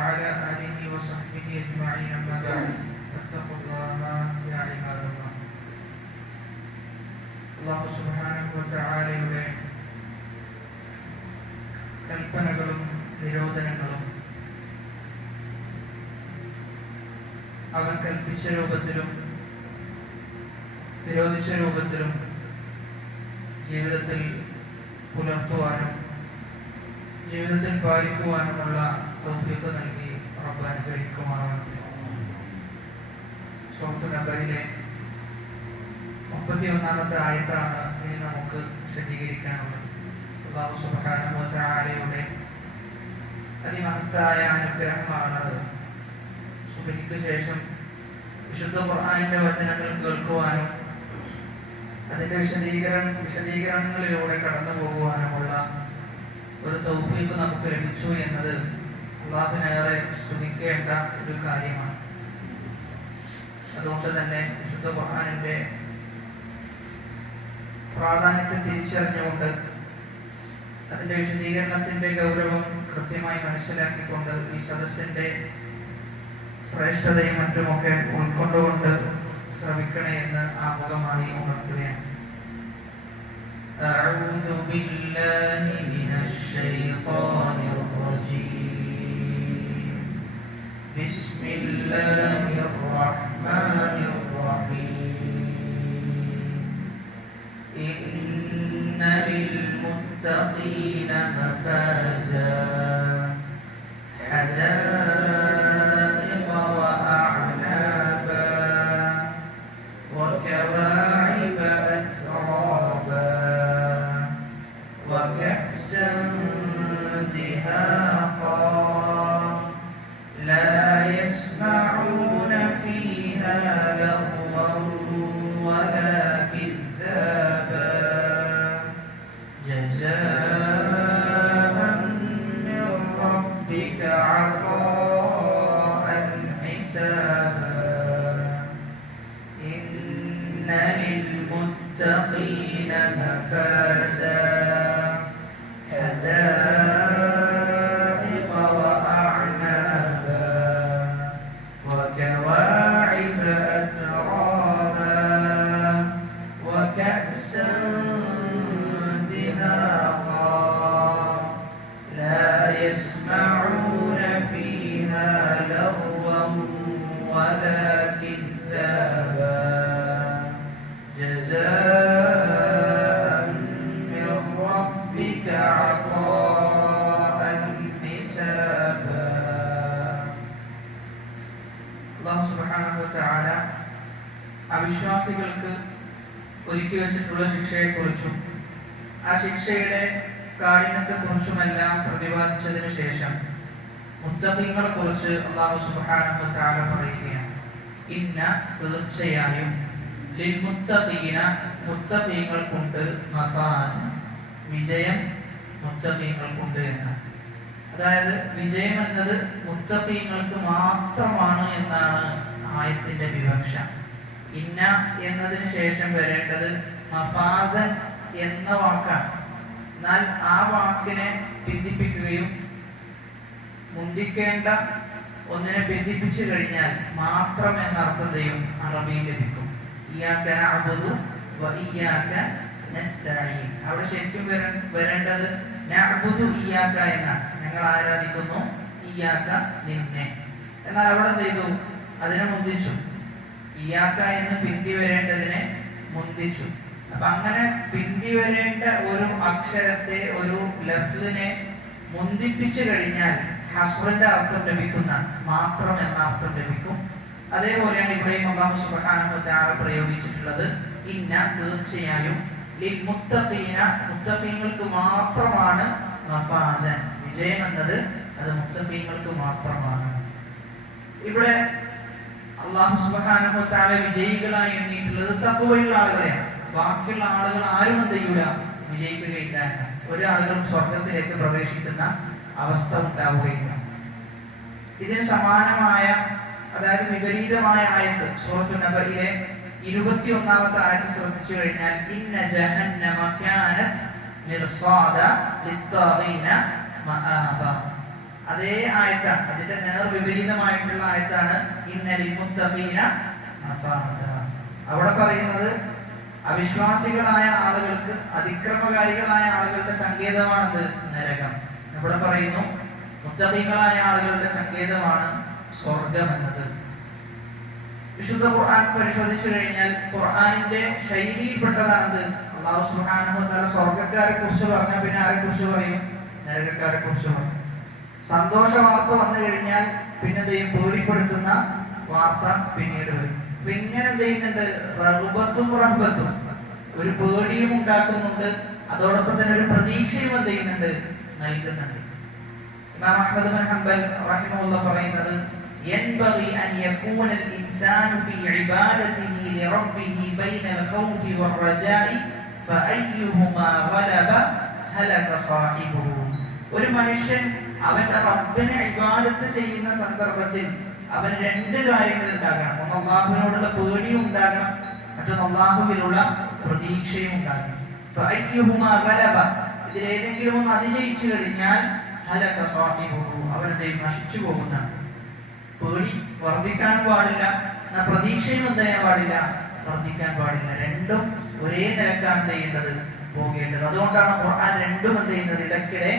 وعلى آله وصحبه أجمعين أما بعد فاتقوا الله يا عباد الله. അല്ലാഹു സുബ്ഹാനഹു വ തആലയുടെ കൽപ്പനകളും നിരോധനങ്ങളും അവൻ കൽപ്പിച്ച രൂപത്തിലും നിരോധിച്ച രൂപത്തിലും ജീവിതത്തിൽ പുലർത്തുവാനും ജീവിതത്തിൽ പാലിക്കുവാനുമുള്ള തൗഫീഖ് നൽകി റബ്ബ് അനുഗ്രഹിക്കുമാറാകട്ടെ. സൂറത്തുൽ നബയിലെ 31-ാമത്തെ ആയത്താണ് ഇനി നമുക്ക് വിശദീകരിക്കാനുള്ളത്. അല്ലാഹു സുബ്ഹാനഹു വ തആലയുടെ അതിമഹത്തായ അനുഗ്രഹമാണത്. സുബഹിക്ക് ശേഷം വിശുദ്ധ ഖുർആനിന്റെ വചനങ്ങൾ കേൾക്കുവാനും അതിന്റെ വിശദീകരണങ്ങളിലൂടെ കടന്നു പോകുവാനുമുള്ള ഒരു തൗഫീഖ് നമുക്ക് ലഭിച്ചു എന്നത് അല്ലാഹുവിനേറെ സ്തുതിക്കേണ്ട ഒരു കാര്യമാണ്. അതുകൊണ്ട് തന്നെ വിശുദ്ധ ഖുർആനിന്റെ പ്രാധാന്യത്തെ തിരിച്ചറിഞ്ഞുകൊണ്ട് അതിന്റെ വിശദീകരണത്തിന്റെ ഗൗരവം കൃത്യമായി മനസ്സിലാക്കിക്കൊണ്ട് ഈ സദസ്സിന്റെ ശ്രേഷ്ഠതയും മറ്റുമൊക്കെ ഉൾക്കൊണ്ടുകൊണ്ട് ശ്രമിക്കണേ എന്ന് ആമുഖമായി ഉണർത്തുകയാണ്. أعوذ بالله من الشيطان الرجيم بسم الله الرحمن الرحيم إن للمتقين مفازا حدائق وأعنابا وكواعب أترابا وكأسا دهاقا لا يسمعون فيها لغوا ولا كذابا جزاء من ربك عطاء حسابا إن للمتقين مفازا حدائق وأعنابا وكواعب أترابا وكأسا دهاقا لا يسمعون فيها لغوا ولا كذابا جزاء من ربك عطاء حسابا. അല്ലാഹു സുബ്ഹാനഹു വ തആല അവിശ്വാസികൾക്ക് ഒരുക്കി വെച്ചിട്ടുള്ള ശിക്ഷയെക്കുറിച്ചും ആ ശിക്ഷയുടെ കാഠിന്യത്തെക്കുറിച്ചുമെല്ലാം പ്രതിപാദിച്ചതിന് ശേഷം മുത്തഖീങ്ങളെ കുറിച്ച് അല്ലാഹു സുബ്ഹാനഹു വ തആല പറയുകയാണ്. ഇന്ന തീർച്ചയായും ലിൽ മുത്തഖീന മുത്തഖീങ്ങൾക്കുണ്ട് മഫാസ വിജയം മുത്തഖീങ്ങൾക്കുണ്ട് എന്നാണ്. അതായത് വിജയം എന്നത് മുത്തഖീങ്ങൾക്ക് മാത്രമാണ് എന്നാണ് ആയത്തിന്റെ വിവക്ഷ. ഇന്ന എന്നതിന് ശേഷം വരേണ്ടത് മഫാസൻ എന്ന വാക്കാണ്. എന്നാൽ ആ വാക്കിനെ ബന്ധിപ്പിക്കുകയും മുന്തിക്കേണ്ട ഒന്നിനെ ബന്ധിപ്പിച്ചു കഴിഞ്ഞാൽ മാത്രം എന്ന അർത്ഥം ചെയ്യും അറബിയിൽ ലഭിക്കും. ഇയ്യാക നഅ്ബുദു വ ഇയ്യാക നസ്തഈൻ. അവിടെ ശരിക്കും വരേണ്ടത് നഅ്ബുദു ഇയ്യാക എന്നാണ്. ഞങ്ങൾ ആരാധിക്കുന്നു ഇയ്യാക നിന്നെ. എന്നാൽ അവിടെ എന്ത് ചെയ്തു? അതിനെ മുന്തിച്ചു. ഇയ്യാക എന്ന് പിന്തി വരേണ്ടതിനെ മുന്തിച്ചു. അപ്പൊ അങ്ങനെ പിന്തി വരേണ്ട ഒരു അക്ഷരത്തെ ഒരു ലഫ്ലിനെ മുന്തിപ്പിച്ചു കഴിഞ്ഞാൽ ഹസ്റിന്റെ അർത്ഥം ലഭിക്കുന്ന മാത്രം എന്ന അർത്ഥം ലഭിക്കും. അതേപോലെയാണ് ഇവിടെയും അല്ലാഹു സുബ്ഹാനഹു വ തആല പ്രയോഗിച്ചിട്ടുള്ളത്. ഇന്ന തീർച്ചയായും ലിൽ മുത്തഖീന മുത്തഖീങ്ങൾക്ക് മാത്രമാണ് മഫാസൻ വിജയം എന്നത് അത് മുത്തഖീങ്ങൾക്ക് മാത്രമാണ്. ഇവിടെ അല്ലാഹു സുബ്ഹാനഹു വ തആല വിജയികളായി എണ്ണിയിട്ടുള്ളത് തഖ്വയുള്ള ആളുകളെയാണ്. ബാക്കിയുള്ള ആളുകൾ ആരും എന്ത് ചെയ്യൂല, വിജയിക്കുകയില്ല. ഒരാളുകളും സ്വർഗത്തിലേക്ക് പ്രവേശിക്കുന്ന അവസ്ഥ ഉണ്ടാവുകയില്ല. ഇതിന് സമാനമായ അതായത് വിപരീതമായ ആയത്ത് സൂറത്തുൻ നബയിലെ 21-ാമത്തെ ആയത്ത് ശ്രദ്ധിച്ചു കഴിഞ്ഞാൽ ഇന്ന ജഹന്നമ കാനത് മിർസാദ ലിത്താഗീന മആബ. അതേ ആയത്താണ്, അതിന്റെ നേർ വിപരീതമായിട്ടുള്ള ആയത്താണ് ഇന്നൽ മുത്തഖീന മഫാസ. അവിടെ പറയുന്നത് അവിശ്വാസികളായ ആളുകൾക്ക്, അതിക്രമകാരികളായ ആളുകളുടെ സങ്കേതമാണെന്ന് നരകം. ഇവിടെ പറയുന്നു മുത്തഖീങ്ങളായ ആളുകളുടെ സങ്കേതമാണ് സ്വർഗം എന്നത്. വിശുദ്ധ ഖുർആൻ പരിശോധിച്ചു കഴിഞ്ഞാൽ ഖുർആനിന്റെ ശൈലിയിൽപ്പെട്ടതാണത്. അല്ലാഹു സുബ്ഹാനഹു വ തആല സ്വർഗ്ഗക്കാരെ കുറിച്ച് പറഞ്ഞാൽ പിന്നെ ആരെ കുറിച്ച് പറയും? നരകക്കാരെ കുറിച്ച് പറയും. സന്തോഷ വാർത്ത വന്നു കഴിഞ്ഞാൽ പിന്നെ പേടിപ്പെടുത്തുന്ന വാർത്ത പിന്നീട് വരും. അപ്പൊ ഇങ്ങനെ എന്ത് ചെയ്യുന്നുണ്ട്? റഗ്ബത്തും റഹ്ബത്തും, ഒരു പേടിയും ഉണ്ടാക്കുന്നുണ്ട്, അതോടൊപ്പം തന്നെ ഒരു പ്രതീക്ഷയും എന്ത് ചെയ്യുന്നുണ്ട്? നൽകുന്നുണ്ട്. ഇമാം അഹ്മദ് ബിൻ ഹംബൽ റഹിമഹുല്ലാഹ് പറയുന്നത് ينبغي أن يكون الإنسان في عبادته لربه بين الخوف والرجاء فأيهما غلب هلك صاحبه. ഒരു മനുഷ്യൻ അവന്റെ റബ്ബിനെ ഇബാദത്ത് ചെയ്യുന്ന സന്ദർഭത്തിൽ അവന് രണ്ട് കാര്യങ്ങൾ ഉണ്ടാകണം. ഒന്ന് അല്ലാഹുവിനോടുള്ള പേടിയും ഉണ്ടാകണം, മറ്റൊന്ന് അല്ലാഹുവിലുള്ള പ്രതീക്ഷയും ഉണ്ടാകണം. ഫഅയ്യുഹുമാ ഗലബ, ഇതിലേതെങ്കിലും ഒന്ന് അതിജയിച്ചു കഴിഞ്ഞാൽ ഹലക സാഹിബുഹു, അവനത് നശിച്ചു പോകുന്നതാണ്. പേടി വർദ്ധിക്കാനും പാടില്ല, എന്നാൽ പ്രതീക്ഷയും എന്ത് ചെയ്യാൻ പാടില്ല? വർദ്ധിക്കാൻ പാടില്ല. രണ്ടും ഒരേ നിലക്കാണ് ചെയ്യേണ്ടത്, പോകേണ്ടത്. അതുകൊണ്ടാണ് ഖുർആൻ രണ്ടും എന്ത് ചെയ്യുന്നത്? ഇടയ്ക്കിടെ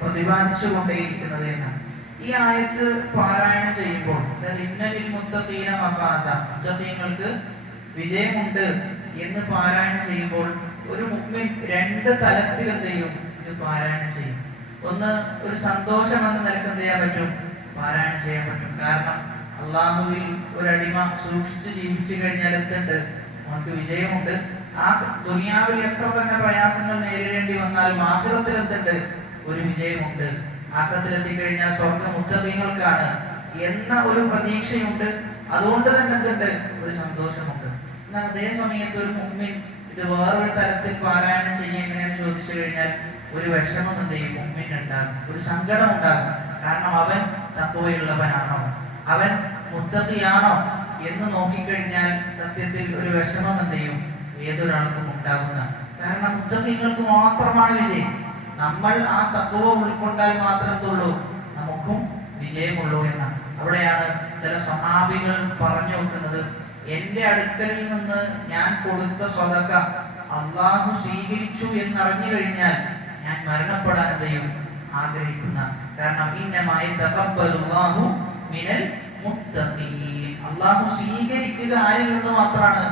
പ്രതിപാദിച്ചു കൊണ്ടേയിരിക്കുന്നത് എന്നാണ്. ഈ ആയത്ത് പാരായണം ചെയ്യുമ്പോൾ ഇന്നലിൽ മുത്തഖീന മഫാസ, മുത്തഖീങ്ങൾക്ക് വിജയമുണ്ട് എന്ന് പാരായണം ചെയ്യുമ്പോൾ ഒരു മുഅ്മിൻ രണ്ട് തലത്തിൽ എന്ത് ചെയ്യും? ഇത് പാരായണം ചെയ്യും. ഒന്ന്, ഒരു സന്തോഷം എന്ന നിലക്ക് എന്ത് ചെയ്യാൻ പറ്റും? പാരായണം ചെയ്യാൻ പറ്റും. കാരണം അള്ളാഹുവിൽ ഒരടിമ സൂക്ഷിച്ച് ജീവിച്ചു കഴിഞ്ഞാൽ എന്തുണ്ട്? നമുക്ക് വിജയമുണ്ട്. ആ ദുനിയാവിൽ എത്ര തന്നെ പ്രയാസങ്ങൾ നേരിടേണ്ടി വന്നാലും ആഖിറത്തിൽ എന്തുണ്ട്? ഒരു വിജയമുണ്ട്. ആഖിറത്തിൽ എത്തിക്കഴിഞ്ഞാൽ സ്വർഗ്ഗം മുത്തഖീങ്ങൾക്കാണ് എന്ന ഒരു പ്രതീക്ഷയുണ്ട്. അതുകൊണ്ട് തന്നെ എന്തുണ്ട്? ഒരു സന്തോഷമുണ്ട്. എന്നാൽ അതേ സമയത്ത് ഒരു മുഅ്മിൻ ഇത് വേറൊരു തരത്തിൽ പാരായണം ചെയ്യുക എങ്ങനെയാണെന്ന് ചോദിച്ചു കഴിഞ്ഞാൽ ഒരു വിഷമം എന്ത് ചെയ്യും? മുഅ്മിൻ ഉണ്ടാകും, ഒരു സങ്കടം ഉണ്ടാകും. കാരണം അവൻ തഖ്വയുള്ളവനാണോ, അവൻ മുത്തഖിയാണോ എന്ന് നോക്കിക്കഴിഞ്ഞാൽ സത്യത്തിൽ ഒരു വിഷമം എന്ത് ചെയ്യും? ഏതൊരാൾക്കും ഉണ്ടാകുന്ന. കാരണം മുത്തഖീങ്ങൾക്ക് മാത്രമാണ് വിജയം. നമ്മൾ ആ തഖ്വ ഉൾക്കൊണ്ടാൽ മാത്രമേ നമുക്കും വിജയമുള്ളൂ എന്നാണ്. അവിടെയാണ് ചില സ്വഹാബികൾ പറഞ്ഞു വെക്കുന്നത്, എന്റെ അടുക്കലിൽ നിന്ന് ഞാൻ കൊടുത്ത സ്വതക്ക അള്ളാഹു സ്വീകരിച്ചു എന്നറിഞ്ഞു കഴിഞ്ഞാൽ ഞാൻ മരണപ്പെടാൻ എന്തെയും ആഗ്രഹിക്കുന്ന. കാരണം ഇന്നമായി തഖബ്ബലുല്ലാഹു മിനൽ മുത്തഖീൻ, അള്ളാഹു സ്വീകരിക്കുക ആരിൽ നിന്ന് മാത്രമാണ്?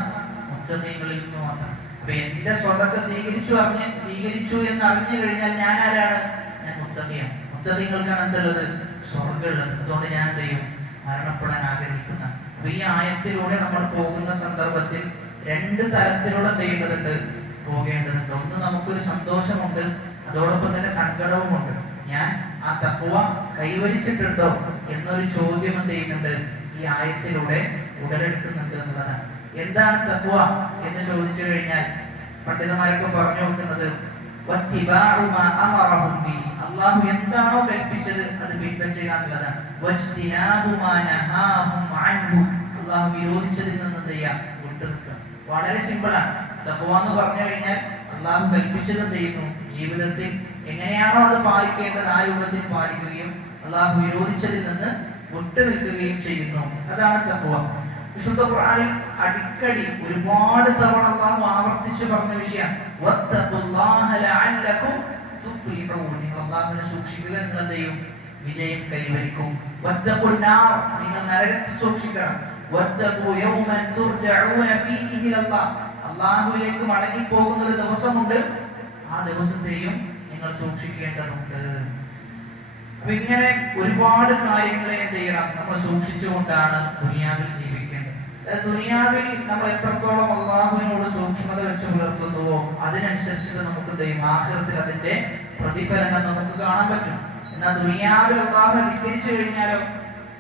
മുത്തഖീങ്ങളിൽ നിന്ന് മാത്രം. അപ്പൊ എന്റെ സ്വതക്ക സ്വീകരിച്ചു എന്നറിഞ്ഞു കഴിഞ്ഞാൽ ഞാൻ ആരാണ്? ഞാൻ മുത്തഖിയാണ്. മുത്തഖീങ്ങൾക്കാണ് എന്തുള്ളത്? സ്വർഗ്ഗമുള്ളത്. അതുകൊണ്ട് ഞാൻ എന്ത് ചെയ്യും? മരണപ്പെടാൻ ആഗ്രഹിക്കുന്ന. അപ്പൊ ഈ ആയത്തിലൂടെ നമ്മൾ പോകുന്ന സന്ദർഭത്തിൽ രണ്ട് തരത്തിലൂടെ എന്ത് ചെയ്യേണ്ടതുണ്ട്? പോകേണ്ടതുണ്ട്. ഒന്ന്, നമുക്കൊരു സന്തോഷമുണ്ട്, അതോടൊപ്പം തന്നെ സങ്കടവുമുണ്ട്. ഞാൻ ആ തഖ്വ കൈവരിച്ചിട്ടുണ്ടോ എന്നൊരു ചോദ്യം എന്ത് ചെയ്യുന്നുണ്ട്? ഈ ആയത്തിലൂടെ ഉടലെടുക്കുന്നുണ്ട് എന്നുള്ളതാണ്. എന്താണ് തഖ്വ എന്ന് ചോദിച്ചു കഴിഞ്ഞാൽ പണ്ഡിതന്മാരൊക്കെ പറഞ്ഞു വെക്കുന്നത് അള്ളാഹു എന്താണോ കൽപ്പിച്ചത് അത് പിൻപറ്റുക എന്നുള്ളതാണ്. അള്ളാഹു വിരോധിച്ചതിൽ നിന്ന് എന്ത് ചെയ്യാം? വിട്ടു നിൽക്കുക. വളരെ സിമ്പിളാണ്. തഖ്വ എന്ന് പറഞ്ഞു കഴിഞ്ഞാൽ അള്ളാഹു കൽപ്പിച്ചത് എന്ത് ചെയ്യുന്നു? ജീവിതത്തിൽ എങ്ങനെയാണോ അത് പാലിക്കേണ്ടത് ആ രൂപത്തിൽ പാലിക്കുകയും അള്ളാഹു വിരോധിച്ചതിൽ നിന്ന് വിട്ടു നിൽക്കുകയും ചെയ്യുന്നു. അതാണ് തഖ്വ. വിശുദ്ധ ഖുർആനിൽ അടിക്കടി ഒരുപാട് തവണ അള്ളാഹു ആവർത്തിച്ചു പറഞ്ഞ വിഷയമാണ് വത്തഖുല്ലാഹ ലഅല്ലകും തുഫ്ലിഹൂൻ. നിങ്ങൾ അള്ളാഹുവിനെ സൂക്ഷിക്കുക, നിങ്ങൾ എന്ത് ചെയ്യും? വിജയം കൈവരിക്കും. വത്തഖുന്നാർ, നിങ്ങൾ നരകത്തെ സൂക്ഷിക്കണം. വത്തഖു യൗമൻ തുർജഊന ഫീഹി ഇലല്ലാഹ്, അള്ളാഹുവിലേക്ക് മടങ്ങി പോകുന്ന ഒരു ദിവസമുണ്ട്, ആ ദിവസത്തെയും നിങ്ങൾ സൂക്ഷിക്കേണ്ടതുണ്ട്. അപ്പൊ ഇങ്ങനെ ഒരുപാട് കാര്യങ്ങളെ എന്ത് ചെയ്യണം? നമ്മൾ സൂക്ഷിച്ചുകൊണ്ടാണ് ദുനിയാവിൽ ജീവിക്കേണ്ടത്. ദുനിയാവിൽ നമ്മൾ എത്രത്തോളം അള്ളാഹുവിനോട് സൂക്ഷ്മത വെച്ച് പുലർത്തുന്നുവോ അതിനനുസരിച്ചിട്ട് നമുക്ക് ആഖിറത്തിൽ അതിന്റെ പ്രതിഫലങ്ങൾ നമുക്ക് കാണാൻ പറ്റും. എന്നാൽ ദുനിയാവിൽ അള്ളാഹു ധിക്കരിച്ചു കഴിഞ്ഞാലോ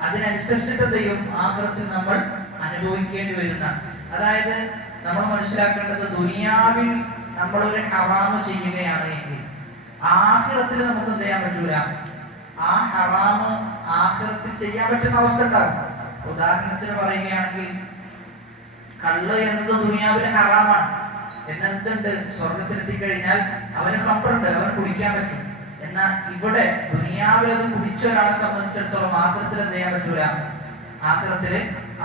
അതിനനുസരിച്ചിട്ട് ആഖിറത്തിൽ നമ്മൾ അനുഭവിക്കേണ്ടി വരുന്ന. അതായത് നമ്മൾ മനസ്സിലാക്കേണ്ടത്, ദുനിയാവിൽ നമ്മൾ ഒരു ഹറാമ് ചെയ്യുകയാണ് എങ്കിൽ ആഖിറത്തിൽ നമുക്ക് എന്ത് ചെയ്യാൻ പറ്റൂല? ആ ഹറാമ് ആഖിറത്തിൽ ചെയ്യാൻ പറ്റുന്ന അവസ്ഥ ഉണ്ടാകും. ഉദാഹരണത്തിന് പറയുകയാണെങ്കിൽ, കള്ള് എന്നത് ദുനിയാവിൽ ഹറാമാണ്. എന്നെന്തുണ്ട്? സ്വർഗത്തിലെത്തി കഴിഞ്ഞാൽ അവന് ഖംറുണ്ട്, അവന് കുടിക്കാൻ പറ്റും. എന്നാൽ ഇവിടെ ദുനിയാവിൽ അത് കുടിച്ച ഒരാളെ സംബന്ധിച്ചിടത്തോളം ആഖിറത്തിൽ എന്ത് ചെയ്യാൻ പറ്റൂല. ആഖിറത്തില്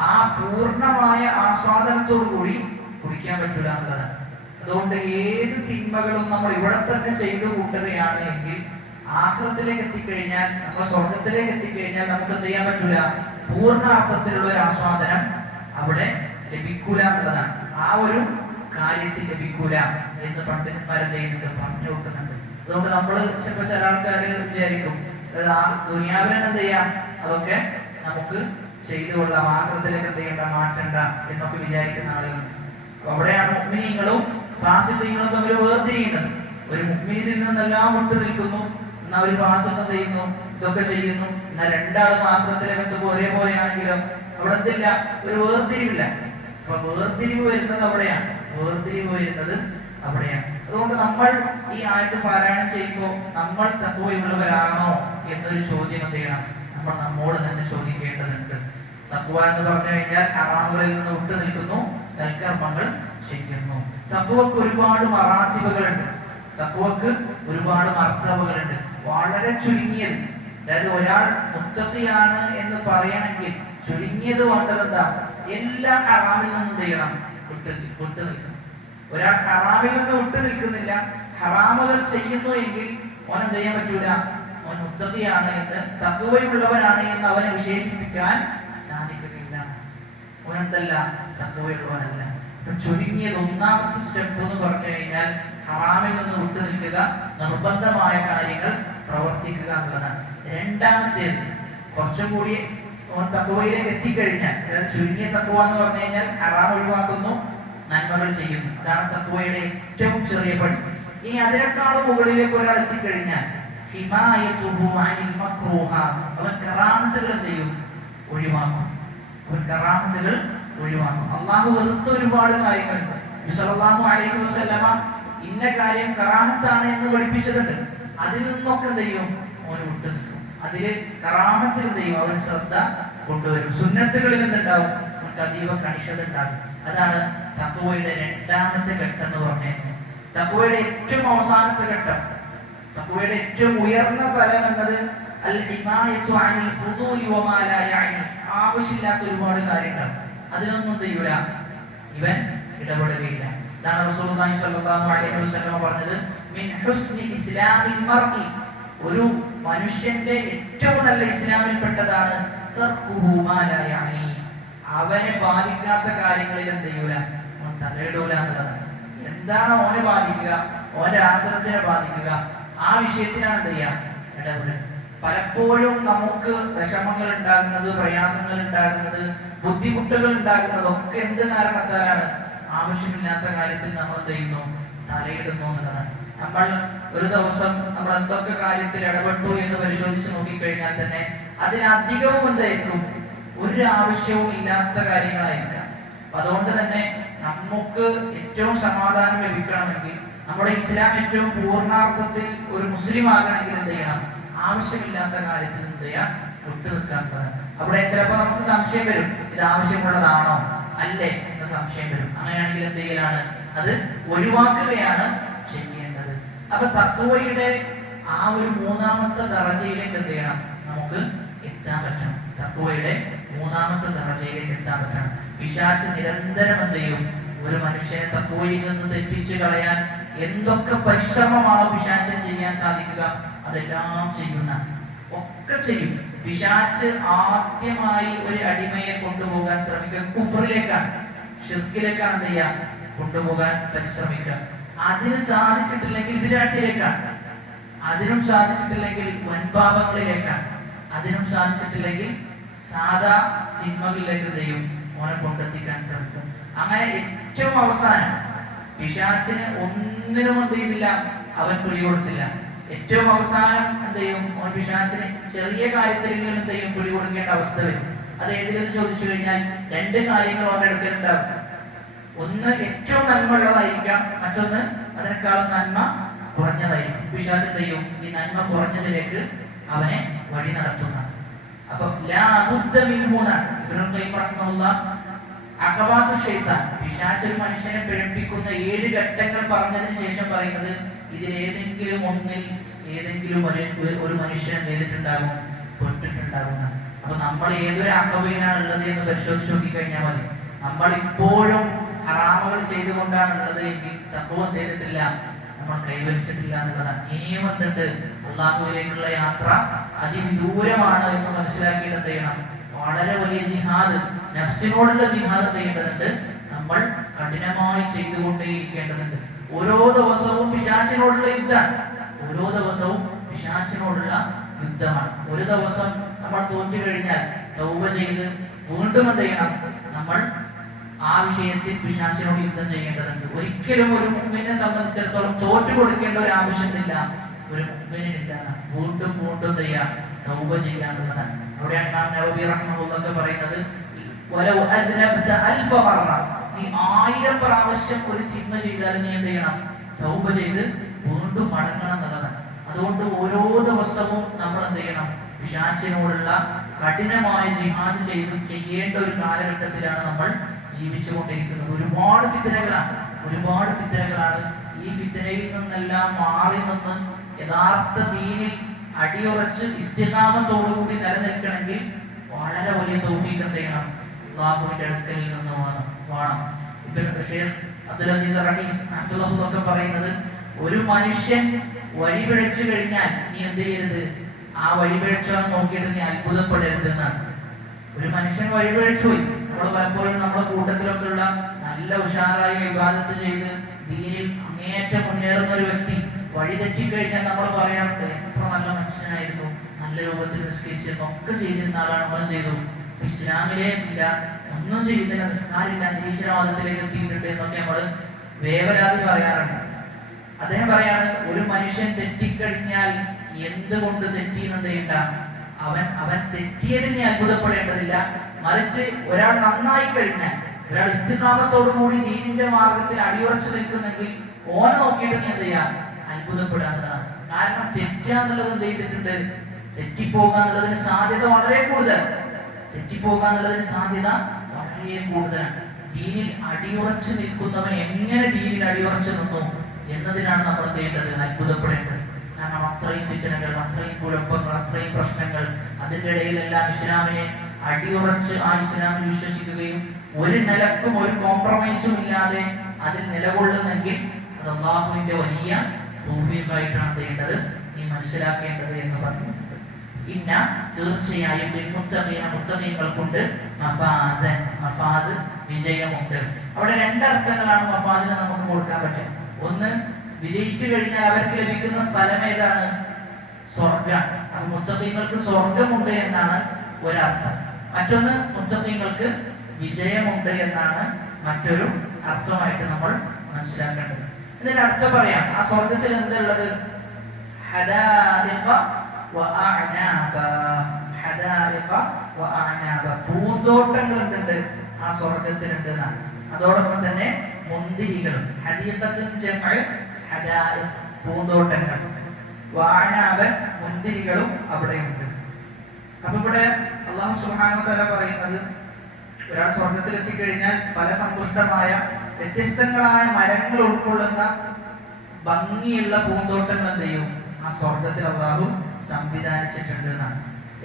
ആ പൂർണ്ണമായ ആസ്വാദനത്തോടു കൂടി കുടിക്കാൻ പറ്റൂല എന്നുള്ളതാണ്. അതുകൊണ്ട് ഏത് തിന്മകളും നമ്മൾ ഇവിടെ തന്നെ ചെയ്തു കൂട്ടുകയാണ് എങ്കിൽ ആഖിറത്തിലേക്ക് എത്തിക്കഴിഞ്ഞാൽ, നമ്മൾ സ്വർഗത്തിലേക്ക് എത്തിക്കഴിഞ്ഞാൽ നമുക്ക് എന്ത് ചെയ്യാൻ പറ്റൂല, പൂർണ്ണ അർത്ഥത്തിലുള്ള ഒരു ആസ്വാദനം അവിടെ ലഭിക്കൂല എന്നുള്ളതാണ്. ആ ഒരു കാര്യത്തിൽ ലഭിക്കൂല എന്ന് പണ്ഡിതന്മാരെന്ത് ചെയ്യുന്നുണ്ട്, പറഞ്ഞു കൊടുക്കുന്നുണ്ട്. അതുകൊണ്ട് നമ്മൾ ചിലപ്പോൾ ചില ആൾക്കാർ വിചാരിക്കും ആ ദുനിയാവിനെ എന്ത് ചെയ്യാം, അതൊക്കെ നമുക്ക് ചെയ്തു കൊള്ളാം, ആഖിറത്തിലേക്ക് എന്ത് ചെയ്യണ്ട, മാറ്റണ്ട എന്നൊക്കെ വിചാരിക്കുന്ന ആളുകളുണ്ട്. അപ്പൊ അവിടെയാണ് മുഅ്മിനീങ്ങളും ഫാസിഖീങ്ങളും തമ്മിൽ വേർതിരിയുന്നത്. ഒരു മുഅ്മിനിൽ നിന്നെല്ലാം വിട്ടു നിൽക്കുന്നു, എന്നാൽ ഒരു ഫാസിഖ് എന്ത് ചെയ്യുന്നു, ഇതൊക്കെ ചെയ്യുന്നു. എന്നാൽ രണ്ടാളും ആഖിറത്തിലേക്ക് എത്തുമ്പോൾ ഒരേപോലെയാണെങ്കിലും അവിടെ എന്തില്ല, ഒരു വേർതിരിവില്ല. അപ്പൊ വേർതിരിവ് വരുന്നത് അവിടെയാണ്, വേർതിരിവ് വരുന്നത് അവിടെയാണ്. അതുകൊണ്ട് നമ്മൾ ഈ ആയത്ത് പാരായണം ചെയ്യുമ്പോൾ നമ്മൾ തഖ്വയുള്ളവരാണോ എന്നൊരു ചോദ്യം എന്ത് ചെയ്യണം, നമ്മൾ നമ്മോട് തന്നെ ചോദിക്കേണ്ടതുണ്ട്. തഖ്വ എന്ന് പറഞ്ഞു കഴിഞ്ഞാൽ ഹറാമുകളിൽ നിന്ന് വിട്ടു നിൽക്കുന്നു, സൽക്കർമ്മങ്ങൾ ചെയ്യുന്നു. തഖ്വക്ക് ഒരുപാട് മറാത്തിബുകളുണ്ട്, തഖ്വക്ക് ഒരുപാട് മർത്തബുകളുണ്ട്. വളരെ ചുരുങ്ങിയത്, അതായത് ഒരാൾ മുത്തഖിയാണ് എന്ന് പറയണമെങ്കിൽ ചുരുങ്ങിയത് വേണ്ടത് എന്താ, എല്ലാ ഹറാമിൽ നിന്നും ചെയ്യണം, വിട്ടു നിൽക്കണം. ഒരാൾ ഹറാമിൽ നിന്ന് വിട്ടു നിൽക്കുന്നില്ല, ഹറാമുകൾ ചെയ്യുന്നു എങ്കിൽ അവൻ എന്ത് ചെയ്യാൻ പറ്റൂല, അവൻ മുത്തഖിയാണ് എന്ന്, തഖ്വയുള്ളവനാണ് എന്ന് അവനെ വിശേഷിപ്പിക്കാൻ സാധിക്കുകയില്ല. അവൻ എന്തല്ല, തഖ്വയുള്ളവനല്ല. ചുരുങ്ങിയത് ഒന്നാമത്തെ സ്റ്റെപ്പ് എന്ന് പറഞ്ഞു കഴിഞ്ഞാൽ ഹറാമിൽ നിന്ന് വിട്ടു നിൽക്കുക, നിർബന്ധമായ കാര്യങ്ങൾ പ്രവർത്തിക്കുക എന്നുള്ളതാണ്. രണ്ടാമത്തേത് കുറച്ചും കൂടി തഖ്വയിലേക്ക് എത്തിക്കഴിഞ്ഞാൽ, അതായത് ചുരുങ്ങിയ തഖ്വ എന്ന് പറഞ്ഞു കഴിഞ്ഞാൽ ഹറാം ഒഴിവാക്കുന്നു, നന്മകൾ ചെയ്യുന്നു, അതാണ് തഖ്വയുടെ ഏറ്റവും ചെറിയ പടി. ഇനി അതിനേക്കാളും മുകളിലേക്ക് ഒരാൾ എത്തിക്കഴിഞ്ഞാൽ ഹിമായതുഹു അനിൽ മക്റൂഹാത്ത്, അവൻ കറാമത്തുകൾ എന്ത് ചെയ്യും, ഒഴിവാക്കും. അവൻ കറാമത്തുകൾ ഒഴിവാക്കും. അള്ളാഹു വെറുത്ത ഒരുപാട് കാര്യങ്ങളുണ്ട്. സല്ലല്ലാഹു അലൈഹി വസല്ലമ ഇന്ന കാര്യം കറാമത്താണ് എന്ന് പഠിപ്പിച്ചിട്ടുണ്ട്. അതിൽ നിന്നൊക്കെ എന്ത് ചെയ്യും, അവൻ വിട്ടു നിൽക്കും. അതില് കറാമത്തിൽ എന്ത് ചെയ്യും, അവൻ ശ്രദ്ധ കൊണ്ടുവരും. സുന്നത്തുകളിൽ നിന്നുണ്ടാവും, അവർക്ക് അതീവ കണിശത ഉണ്ടാകും. അതാണ് തഖ്വയുടെ രണ്ടാമത്തെ ഘട്ടം എന്ന് പറഞ്ഞത്. തഖ്വയുടെ ഏറ്റവും അവസാനത്തെ ഘട്ടം, തഖ്വയുടെ ഏറ്റവും ഉയർന്ന തലം എന്നത് അൽ ഹിമായതു അനിൽ ഫുദൂലി വമാ ലാ യഅനി, ആവശ്യമില്ലാത്ത ഒരുപാട് കാര്യങ്ങൾ അതിനൊന്നും ചെയ്യൂല, ഇവൻ ഇടപെടുകയില്ല. ഇതാണ് റസൂലുള്ളാഹി സ്വല്ലല്ലാഹു അലൈഹി വസല്ലം പറഞ്ഞത്, മിൻ ഹുസ്നി ഇസ്ലാമിൽ മർഇ, ഒരു മനുഷ്യന്റെ ഏറ്റവും നല്ല ഇസ്ലാമിൽപ്പെട്ടതാണ് തർക്കുഹു മാ ലാ യഅനി, അവനെ ബാധിക്കാത്ത കാര്യങ്ങളിൽ എന്ത് ചെയ്യൂല, അവൻ തലയിടൂല എന്നുള്ളതാണ്. എന്താണ് അവനെ ബാധിക്കുക, അവന്റെ ആഖിറത്തിനെ ബാധിക്കുക, ആ വിഷയത്തിനാണ് എന്ത് ചെയ്യാം, ഇടപെടുക. പലപ്പോഴും നമുക്ക് വിഷമങ്ങൾ ഉണ്ടാകുന്നത്, പ്രയാസങ്ങൾ ഉണ്ടാകുന്നത്, ബുദ്ധിമുട്ടുകൾ ഉണ്ടാകുന്നത് ഒക്കെ എന്ത് കാരണത്താലാണ്, ആവശ്യമില്ലാത്ത കാര്യത്തിൽ നമ്മൾ എന്ത് ചെയ്യുന്നു, തലയിടുന്നു എന്നുള്ളതാണ്. നമ്മൾ ഒരു ദിവസം നമ്മൾ എന്തൊക്കെ കാര്യത്തിൽ ഇടപെട്ടു എന്ന് പരിശോധിച്ച് നോക്കിക്കഴിഞ്ഞാൽ തന്നെ അതിലധികവും എന്തായിരിക്കും, ഒരു ആവശ്യവും ഇല്ലാത്ത കാര്യങ്ങളായിരിക്കാം. അതുകൊണ്ട് തന്നെ നമുക്ക് ഏറ്റവും സമാധാനം ലഭിക്കണമെങ്കിൽ, നമ്മുടെ ഇസ്ലാം ഏറ്റവും പൂർണ്ണാർത്ഥത്തിൽ ഒരു മുസ്ലിം ആകണമെങ്കിൽ എന്ത് ചെയ്യണം, ആവശ്യമില്ലാത്ത കാര്യത്തിൽ എന്ത് ചെയ്യാം, വിട്ടു നിൽക്കാൻ. അവിടെ ചിലപ്പോൾ നമുക്ക് സംശയം വരും, ഇത് ആവശ്യമുള്ളതാണോ അല്ലേ എന്ന സംശയം വരും. അങ്ങനെയാണെങ്കിൽ എന്ത് ചെയ്യലാണ്, അത് ഒഴിവാക്കുകയാണ് ചെയ്യേണ്ടത്. അപ്പൊ തഖ്വയുടെ ആ ഒരു മൂന്നാമത്തെ ദറജയിലേക്ക് എന്ത് ചെയ്യണം, നമുക്ക് എത്താൻ പറ്റണം. തഖ്വയുടെ മൂന്നാമത്തെ ദറജയിലേക്ക് എത്താൻ പറ്റണം. പിശാച് നിരന്തരം എന്ത് ചെയ്യും, ഒരു മനുഷ്യനെ തഖ്വയിൽ നിന്ന് തെറ്റിച്ച് കളയാൻ എന്തൊക്കെ പരിശ്രമമാണോ പിശാചൻ ചെയ്യാൻ സാധിക്കുക, അതെല്ലാം ചെയ്യുന്ന ഒക്കെ ചെയ്യും. പിശാച് ആദ്യമായി ഒരു അടിമയെ കൊണ്ടുപോകാൻ ശ്രമിക്കുക കുഫറിലേക്കാണ്, ഷിർക്കിലേക്കാണ് എന്ത് ചെയ്യാൻ, കൊണ്ടുപോകാൻ പരിശ്രമിക്കുക. അതിന് സാധിച്ചിട്ടില്ലെങ്കിൽ വിരാട്ടിലേക്കാണ്, അതിനും സാധിച്ചിട്ടില്ലെങ്കിൽ വൻപാപങ്ങളിലേക്കാണ്, അതിനും സാധിച്ചിട്ടില്ലെങ്കിൽ സാധാ തിന്മകളിലേക്ക് എന്ത് ചെയ്യും, ഓനെ കൊണ്ടെത്തിക്കാൻ ശ്രമിക്കും. അങ്ങനെ ഏറ്റവും അവസാനം പിശാചിന് ഒന്നിനും എന്ത് ചെയ്തില്ല, അവൻ പിടികൊടുത്തില്ല. ഏറ്റവും അവസാനം എന്ത് ചെയ്യും, പിശാചിന് ചെറിയ കാര്യത്തിലെങ്കിലും എന്ത് ചെയ്യും, പിടികൊടുക്കേണ്ട അവസ്ഥ വരും. അത് ഏതിലെന്ന് ചോദിച്ചു കഴിഞ്ഞാൽ രണ്ട് കാര്യങ്ങൾ അവരുടെ അടുക്കലുണ്ടാകും. ഒന്ന് ഏറ്റവും നന്മ ഉള്ളതായിരിക്കാം, മറ്റൊന്ന് അതിനേക്കാളും നന്മ കുറഞ്ഞതായിരിക്കും. പിശാച് എന്ത് ചെയ്യും, ഈ നന്മ കുറഞ്ഞതിലേക്ക് അവനെ വഴി നടത്തുന്ന. അപ്പൊ പിശാച് ഒരു മനുഷ്യനെ പിഴപ്പിക്കുന്ന 7 ഘട്ടങ്ങൾ പറഞ്ഞതിന് ശേഷം പറയുന്നത്, ഇതിലേതെങ്കിലും ഒന്നിൽ ഏതെങ്കിലും ഒരു മനുഷ്യൻ ചെയ്തിട്ടുണ്ടാകും, പെട്ടിട്ടുണ്ടാകും. അപ്പൊ നമ്മൾ ഏതൊരു അക്കബയിലാണ് ഉള്ളത് എന്ന് പരിശോധിച്ച് നോക്കിക്കഴിഞ്ഞാൽ മതി. നമ്മൾ ഇപ്പോഴും ഹറാമുകൾ ചെയ്തുകൊണ്ടാണ് ഉള്ളത് എങ്കിൽ തഖ്വ ചെയ്തിട്ടില്ല, നമ്മൾ കൈവരിച്ചിട്ടില്ല എന്നുള്ളതാണ്. ഇനിയും എന്തുണ്ട്? അള്ളാഹുവിലേക്കുള്ള യാത്ര അതിവിദൂരമാണ് എന്ന് മനസ്സിലാക്കിയിട്ട് എന്ത് ചെയ്യണം? വളരെ വലിയ ജിഹാദ്, നഫ്സിനോടുള്ള ജിഹാദ് ചെയ്യേണ്ടതുണ്ട്. നമ്മൾ കഠിനമായി ചെയ്തുകൊണ്ടേയിരിക്കേണ്ടതുണ്ട്. ഓരോ ദിവസവും പിശാചിനോടുള്ള യുദ്ധമാണ്. ഓരോ ദിവസവും പിശാചിനോടുള്ള യുദ്ധമാണ്. ഒരു ദിവസം നമ്മൾ തോറ്റു കഴിഞ്ഞാൽ തൗബ ചെയ്ത് വീണ്ടും എന്ത് ചെയ്യണം? നമ്മൾ ആ വിഷയത്തിൽ പിശാചിനോട് യുദ്ധം ചെയ്യേണ്ടതുണ്ട്. ഒരിക്കലും ഒരു മുഅ്മിനെ സംബന്ധിച്ചിടത്തോളം തോറ്റു കൊടുക്കേണ്ട ഒരു ആവശ്യമില്ല, ഒരു മുഅ്മിനില്ല. വീണ്ടും വീണ്ടും ചെയ്യാം, തൗബ ചെയ്യാന്നുള്ളതാണ്. അവിടെയാണ് ഇമാം നവവി റഹ്മത്തുള്ളാഹി പറയുന്നത്, വലൗ അദ്നബ്ത അൽഫ മറ, നീ 1000 പ്രാവശ്യം ഒരു തിന്മ ചെയ്താലും നീ എന്ത് ചെയ്യണം? തൗബ ചെയ്ത് വീണ്ടും മടങ്ങണം എന്നുള്ളതാണ്. അതുകൊണ്ട് ഓരോ ദിവസവും നമ്മൾ എന്ത് ചെയ്യണം? പിശാചിനോടുള്ള കഠിനമായ ജിഹാദ് ചെയ്യേണ്ട ഒരു കാലഘട്ടത്തിലാണ് നമ്മൾ ജീവിച്ചുകൊണ്ടിരിക്കുന്നത്. ഒരുപാട് ഫിത്നകളാണ്. ഈ ഫിത്നയിൽ നിന്നെല്ലാം മാറി നിന്ന് യഥാർത്ഥ ദീനിൽ അടിയുറച്ച് ഇസ്തിഖാമത്തോടുകൂടി നിലനിൽക്കണമെങ്കിൽ വളരെ വലിയ തൗഫീഖ് എന്ത് ചെയ്യണം? അല്ലാഹുവിന്റെ അടുക്കൽ നിന്ന് വേണം. ഇബ്നു ഷൈഖ് അബ്ദുൽ അസീസ് റഹീസ് ഹഫിളഹുള്ളാഹ് പറയുന്നത്, ഒരു മനുഷ്യൻ വഴിപിഴച്ചു കഴിഞ്ഞാൽ നീ എന്ത് ചെയ്യരുത്? ആ വഴിപിഴച്ചോ നോക്കിയിട്ട് നീ അത്ഭുതപ്പെടരുത് എന്നാണ്. ഒരു മനുഷ്യൻ വഴിപിഴച്ചു പോയി. നമ്മൾ പലപ്പോഴും നമ്മുടെ കൂട്ടത്തിലൊക്കെ ഉള്ള നല്ല ഉഷാറായി ഇബാദത്ത് ചെയ്ത് ദീനിൽ അങ്ങേയറ്റം മുന്നേറുന്ന ഒരു വ്യക്തി വഴി തെറ്റിക്കഴിഞ്ഞാൽ നമ്മൾ പറയാറുണ്ട്, എത്ര നല്ല മനുഷ്യനായിരുന്നു, നല്ല രൂപത്തിൽ നിസ്കരിച്ചിരുന്നു, ഒക്കെ ചെയ്തിരുന്ന ആളാണ്. നമ്മൾ എന്ത് ചെയ്തു? ഇസ്ലാമിലേ ഇല്ല, ഒന്നും ചെയ്യുന്നില്ല, നിസ്കാരമില്ല, നിരീശ്വരവാദത്തിലേക്ക് എത്തിയിട്ടുണ്ട് എന്നൊക്കെ നമ്മൾ വേവലാതി പറയാറുണ്ട്. അദ്ദേഹം പറയാണ്, ഒരു മനുഷ്യൻ തെറ്റിക്കഴിഞ്ഞാൽ എന്തുകൊണ്ട് തെറ്റി എന്നുണ്ട, അവൻ തെറ്റിയതിൽ നീ അത്ഭുതപ്പെടേണ്ടതില്ല. മറിച്ച് ഒരാൾ നന്നായി കഴിഞ്ഞാൽ, ഒരാൾ ഇസ്തിഖാമത്തോടു കൂടി ദീനിന്റെ മാർഗത്തിൽ അടിയുറച്ചു നിൽക്കുന്നെങ്കിൽ ഓനെ നോക്കിയിട്ട് നീ എന്ത് ചെയ്യാം? അത്ഭുതപ്പെടാവുന്നതാണ്. കാരണം തെറ്റാന്നുള്ളത് എന്ത് ചെയ്തിട്ടുണ്ട്? തെറ്റിപ്പോകാന്നുള്ളതിന് സാധ്യത വളരെ കൂടുതലാണ്. ദീനിൽ അടിയുറച്ചു നിൽക്കുന്നവൻ എങ്ങനെ ദീനിൽ അടിയുറച്ചു നിന്നു എന്നതിനാണ് നമ്മൾ എന്ത് ചെയ്യേണ്ടത്? അത്ഭുതപ്പെടേണ്ടത്. കാരണം അത്രയും ഫിത്നകൾ, അത്രയും കുഴപ്പങ്ങൾ, അത്രയും പ്രശ്നങ്ങൾ, അതിൻ്റെ ഇടയിലെല്ലാം ഇസ്ലാമിനെ അടിയുറച്ച് ആ ഇസ്ലാമിൽ വിശ്വസിക്കുകയും ഒരു നിലക്കും ഒരു കോംപ്രമൈസും ഇല്ലാതെ അതിൽ നിലകൊള്ളുന്നെങ്കിൽ അത് അല്ലാഹുവിന്റെ വലിയ തൗഫീഖായിട്ടാണ് ചെയ്യേണ്ടത്, നീ മനസ്സിലാക്കേണ്ടത് എന്ന് പറഞ്ഞു. ഇന്ന തീർച്ചയായും മുത്തഖീങ്ങൾക്കുണ്ട് മഫാസ്, വിജയമുണ്ട്. അവിടെ രണ്ടർത്ഥങ്ങളാണ് മഫാസിന് നമുക്ക് കൊടുക്കാൻ പറ്റും. ഒന്ന്, വിജയിച്ചു കഴിഞ്ഞാൽ അവർക്ക് ലഭിക്കുന്ന സ്ഥലം ഏതാണ്? സ്വർഗ്ഗമാണ്. അപ്പൊ മുത്തഖീങ്ങൾക്ക് സ്വർഗമുണ്ട് എന്നാണ് ഒരർത്ഥം. മറ്റൊന്ന്, മുത്തഖീങ്ങൾക്ക് വിജയമുണ്ട് എന്നാണ് മറ്റൊരു അർത്ഥമായിട്ട് നമ്മൾ മനസ്സിലാക്കേണ്ടത്. ഇതിന്റെ അർത്ഥം പറയാം. ആ സ്വർഗത്തിൽ എന്തുള്ളത്? പൂന്തോട്ടങ്ങൾ എന്തുണ്ട്? ആ സ്വർഗത്തിലുണ്ട് എന്നാണ്. അതോടൊപ്പം തന്നെ മുന്തിരികളും, പൂന്തോട്ടങ്ങൾ, വഅനാബൻ മുന്തിരികളും അവിടെയുണ്ട്. അപ്പൊ ഇവിടെ അല്ലാഹു സുബ്ഹാനഹു വ തആല പറയുന്നത്, ഒരാൾ സ്വർഗത്തിൽ എത്തിക്കഴിഞ്ഞാൽ പല സമ്പുഷ്ടമായ വ്യത്യസ്തങ്ങളായ മരങ്ങൾ ഉൾക്കൊള്ളുന്ന ഭംഗിയുള്ള പൂന്തോട്ടങ്ങൾ എന്ത് ചെയ്യും? ആ സ്വർഗത്തിൽ അല്ലാഹു സംവിധാനിച്ചിട്ടുണ്ട് എന്നാണ്.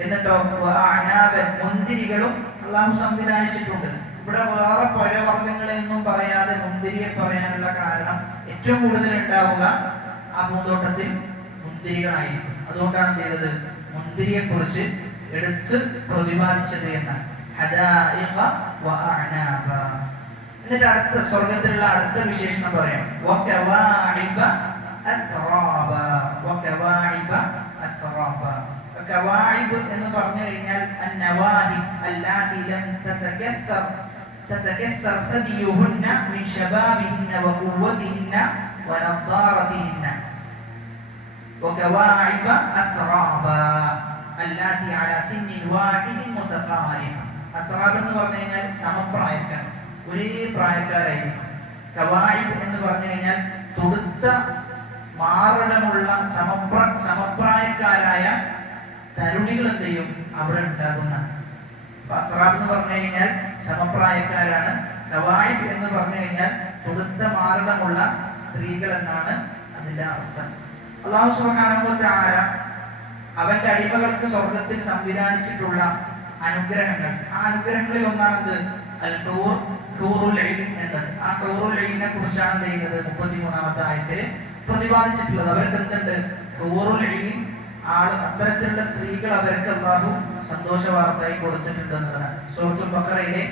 എന്നിട്ടോ വഅനാബൻ മുന്തിരികളും അല്ലാഹു സംവിധാനിച്ചിട്ടുണ്ട്. ഇവിടെ വേറെ പഴവർഗ്ഗങ്ങളെയൊന്നും പറയാതെ മുന്തിരിയെ പറയാനുള്ള കാരണം ഏറ്റവും കൂടുതൽ ഉണ്ടാവുക ആ പൂന്തോട്ടത്തിൽ മുന്തിരികളായിരിക്കും. അതുകൊണ്ടാണ് എന്ത് ചെയ്തത്? മുന്തിരിയെ കുറിച്ച് എടുത്ത് പ്രതിപാദിച്ചത് എന്നാണ്. എന്നിട്ട് അടുത്ത സ്വർഗത്തിലുള്ള അടുത്ത വിശേഷണം പറയാം. എന്ന് പറഞ്ഞു കഴിഞ്ഞാൽ تتكسر ثديهن من شبابهن وقوتهن ونضارتهن وكواعب أترابا اللاتي على سن واحد متقارب. അത്രാബ് എന്ന് പറഞ്ഞു കഴിഞ്ഞാൽ സമപ്രായക്കാർ, ഒരേ പ്രായക്കാരായിരിക്കും. കവാഇബ് എന്ന് പറഞ്ഞു കഴിഞ്ഞാൽ തുടുത്ത മാറിടമുള്ള സമപ്രായക്കാരായ തരുണികൾ എന്ത് ചെയ്യും? അവിടെ ഉണ്ടാകുന്ന. അത്രാബ് എന്ന് പറഞ്ഞു കഴിഞ്ഞാൽ സമപ്രായക്കാരാണ്. കവാഇബ് എന്ന് പറഞ്ഞു കഴിഞ്ഞാൽ തുടുത്ത മാറിടമുള്ള സ്ത്രീകൾ എന്നാണ് അതിന്റെ അർത്ഥം. അല്ലാഹു സുബ്ഹാനഹു വ തആല അവന്റെ അടിമകൾക്ക് സ്വർഗ്ഗത്തിൽ സംവിധാനിച്ചിട്ടുള്ള അനുഗ്രഹങ്ങൾ, ആ അനുഗ്രഹങ്ങളിൽ ഒന്നാണെന്ത്? അൽ ഹൂറുൽ ഐൻ എന്നത്. ആ ഹൂറുൽ ഐനെ കുറിച്ചാണ് എന്ത് ചെയ്യുന്നത്? 33-ാമത്തെ ആയത്തിൽ പ്രതിപാദിച്ചിട്ടുള്ളത്. അവർക്ക് എന്തുണ്ട്? ഹൂറുൽ ഐൻ, അത്തരത്തിലുള്ള സ്ത്രീകൾ അവർക്ക് അല്ലാഹു സന്തോഷ വാർത്തയായി കൊടുത്തിട്ടുണ്ട് എന്നതാണ്. സൂറത്തുൽ ബഖറയിലെ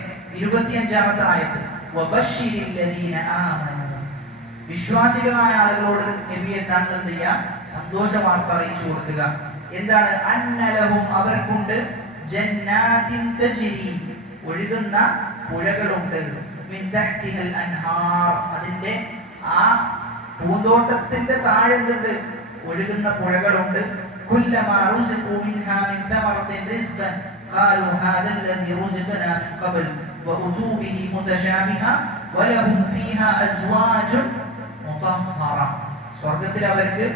25-ാമത്തെ ആയത്ത്, വബശ്ശിരിൽ ലദീന ആമനൂ, വിശ്വാസികളായ ആളുകളോട് നബിയെ താങ്കൾ എന്ത് ചെയ്യുക? സന്തോഷ വാർത്ത അറിയിച്ചു കൊടുക്കുക. എന്താണ്? അന്നലഹും, അവർക്കുണ്ട്, ജന്നാതിൻ തജ്രി, ഒഴുകുന്ന പുഴകളുണ്ട്, മിൻ തഹ്തിഹൽ അൻഹാർ, അതിന്റെ ആ പൂന്തോട്ടത്തിന്റെ താഴെ എന്തുണ്ട്? ഒഴുകുന്ന പുഴകളുണ്ട്. കുല്ലമാ റുസിഖു മിൻഹാ മിൻ സമറത്തിൻ റിസ്ഖൻ ഖാലു ഹാദാ അല്ലദീ റുസിഖനാ മിൻ ഖബൽ വഉതൂ ബിഹി മുതശാബിഹ വലഹും ഫീഹാ അസ്വാജുൻ മുതഹ്ഹറ. സ്വർഗ്ഗത്തിൽ അവർക്ക്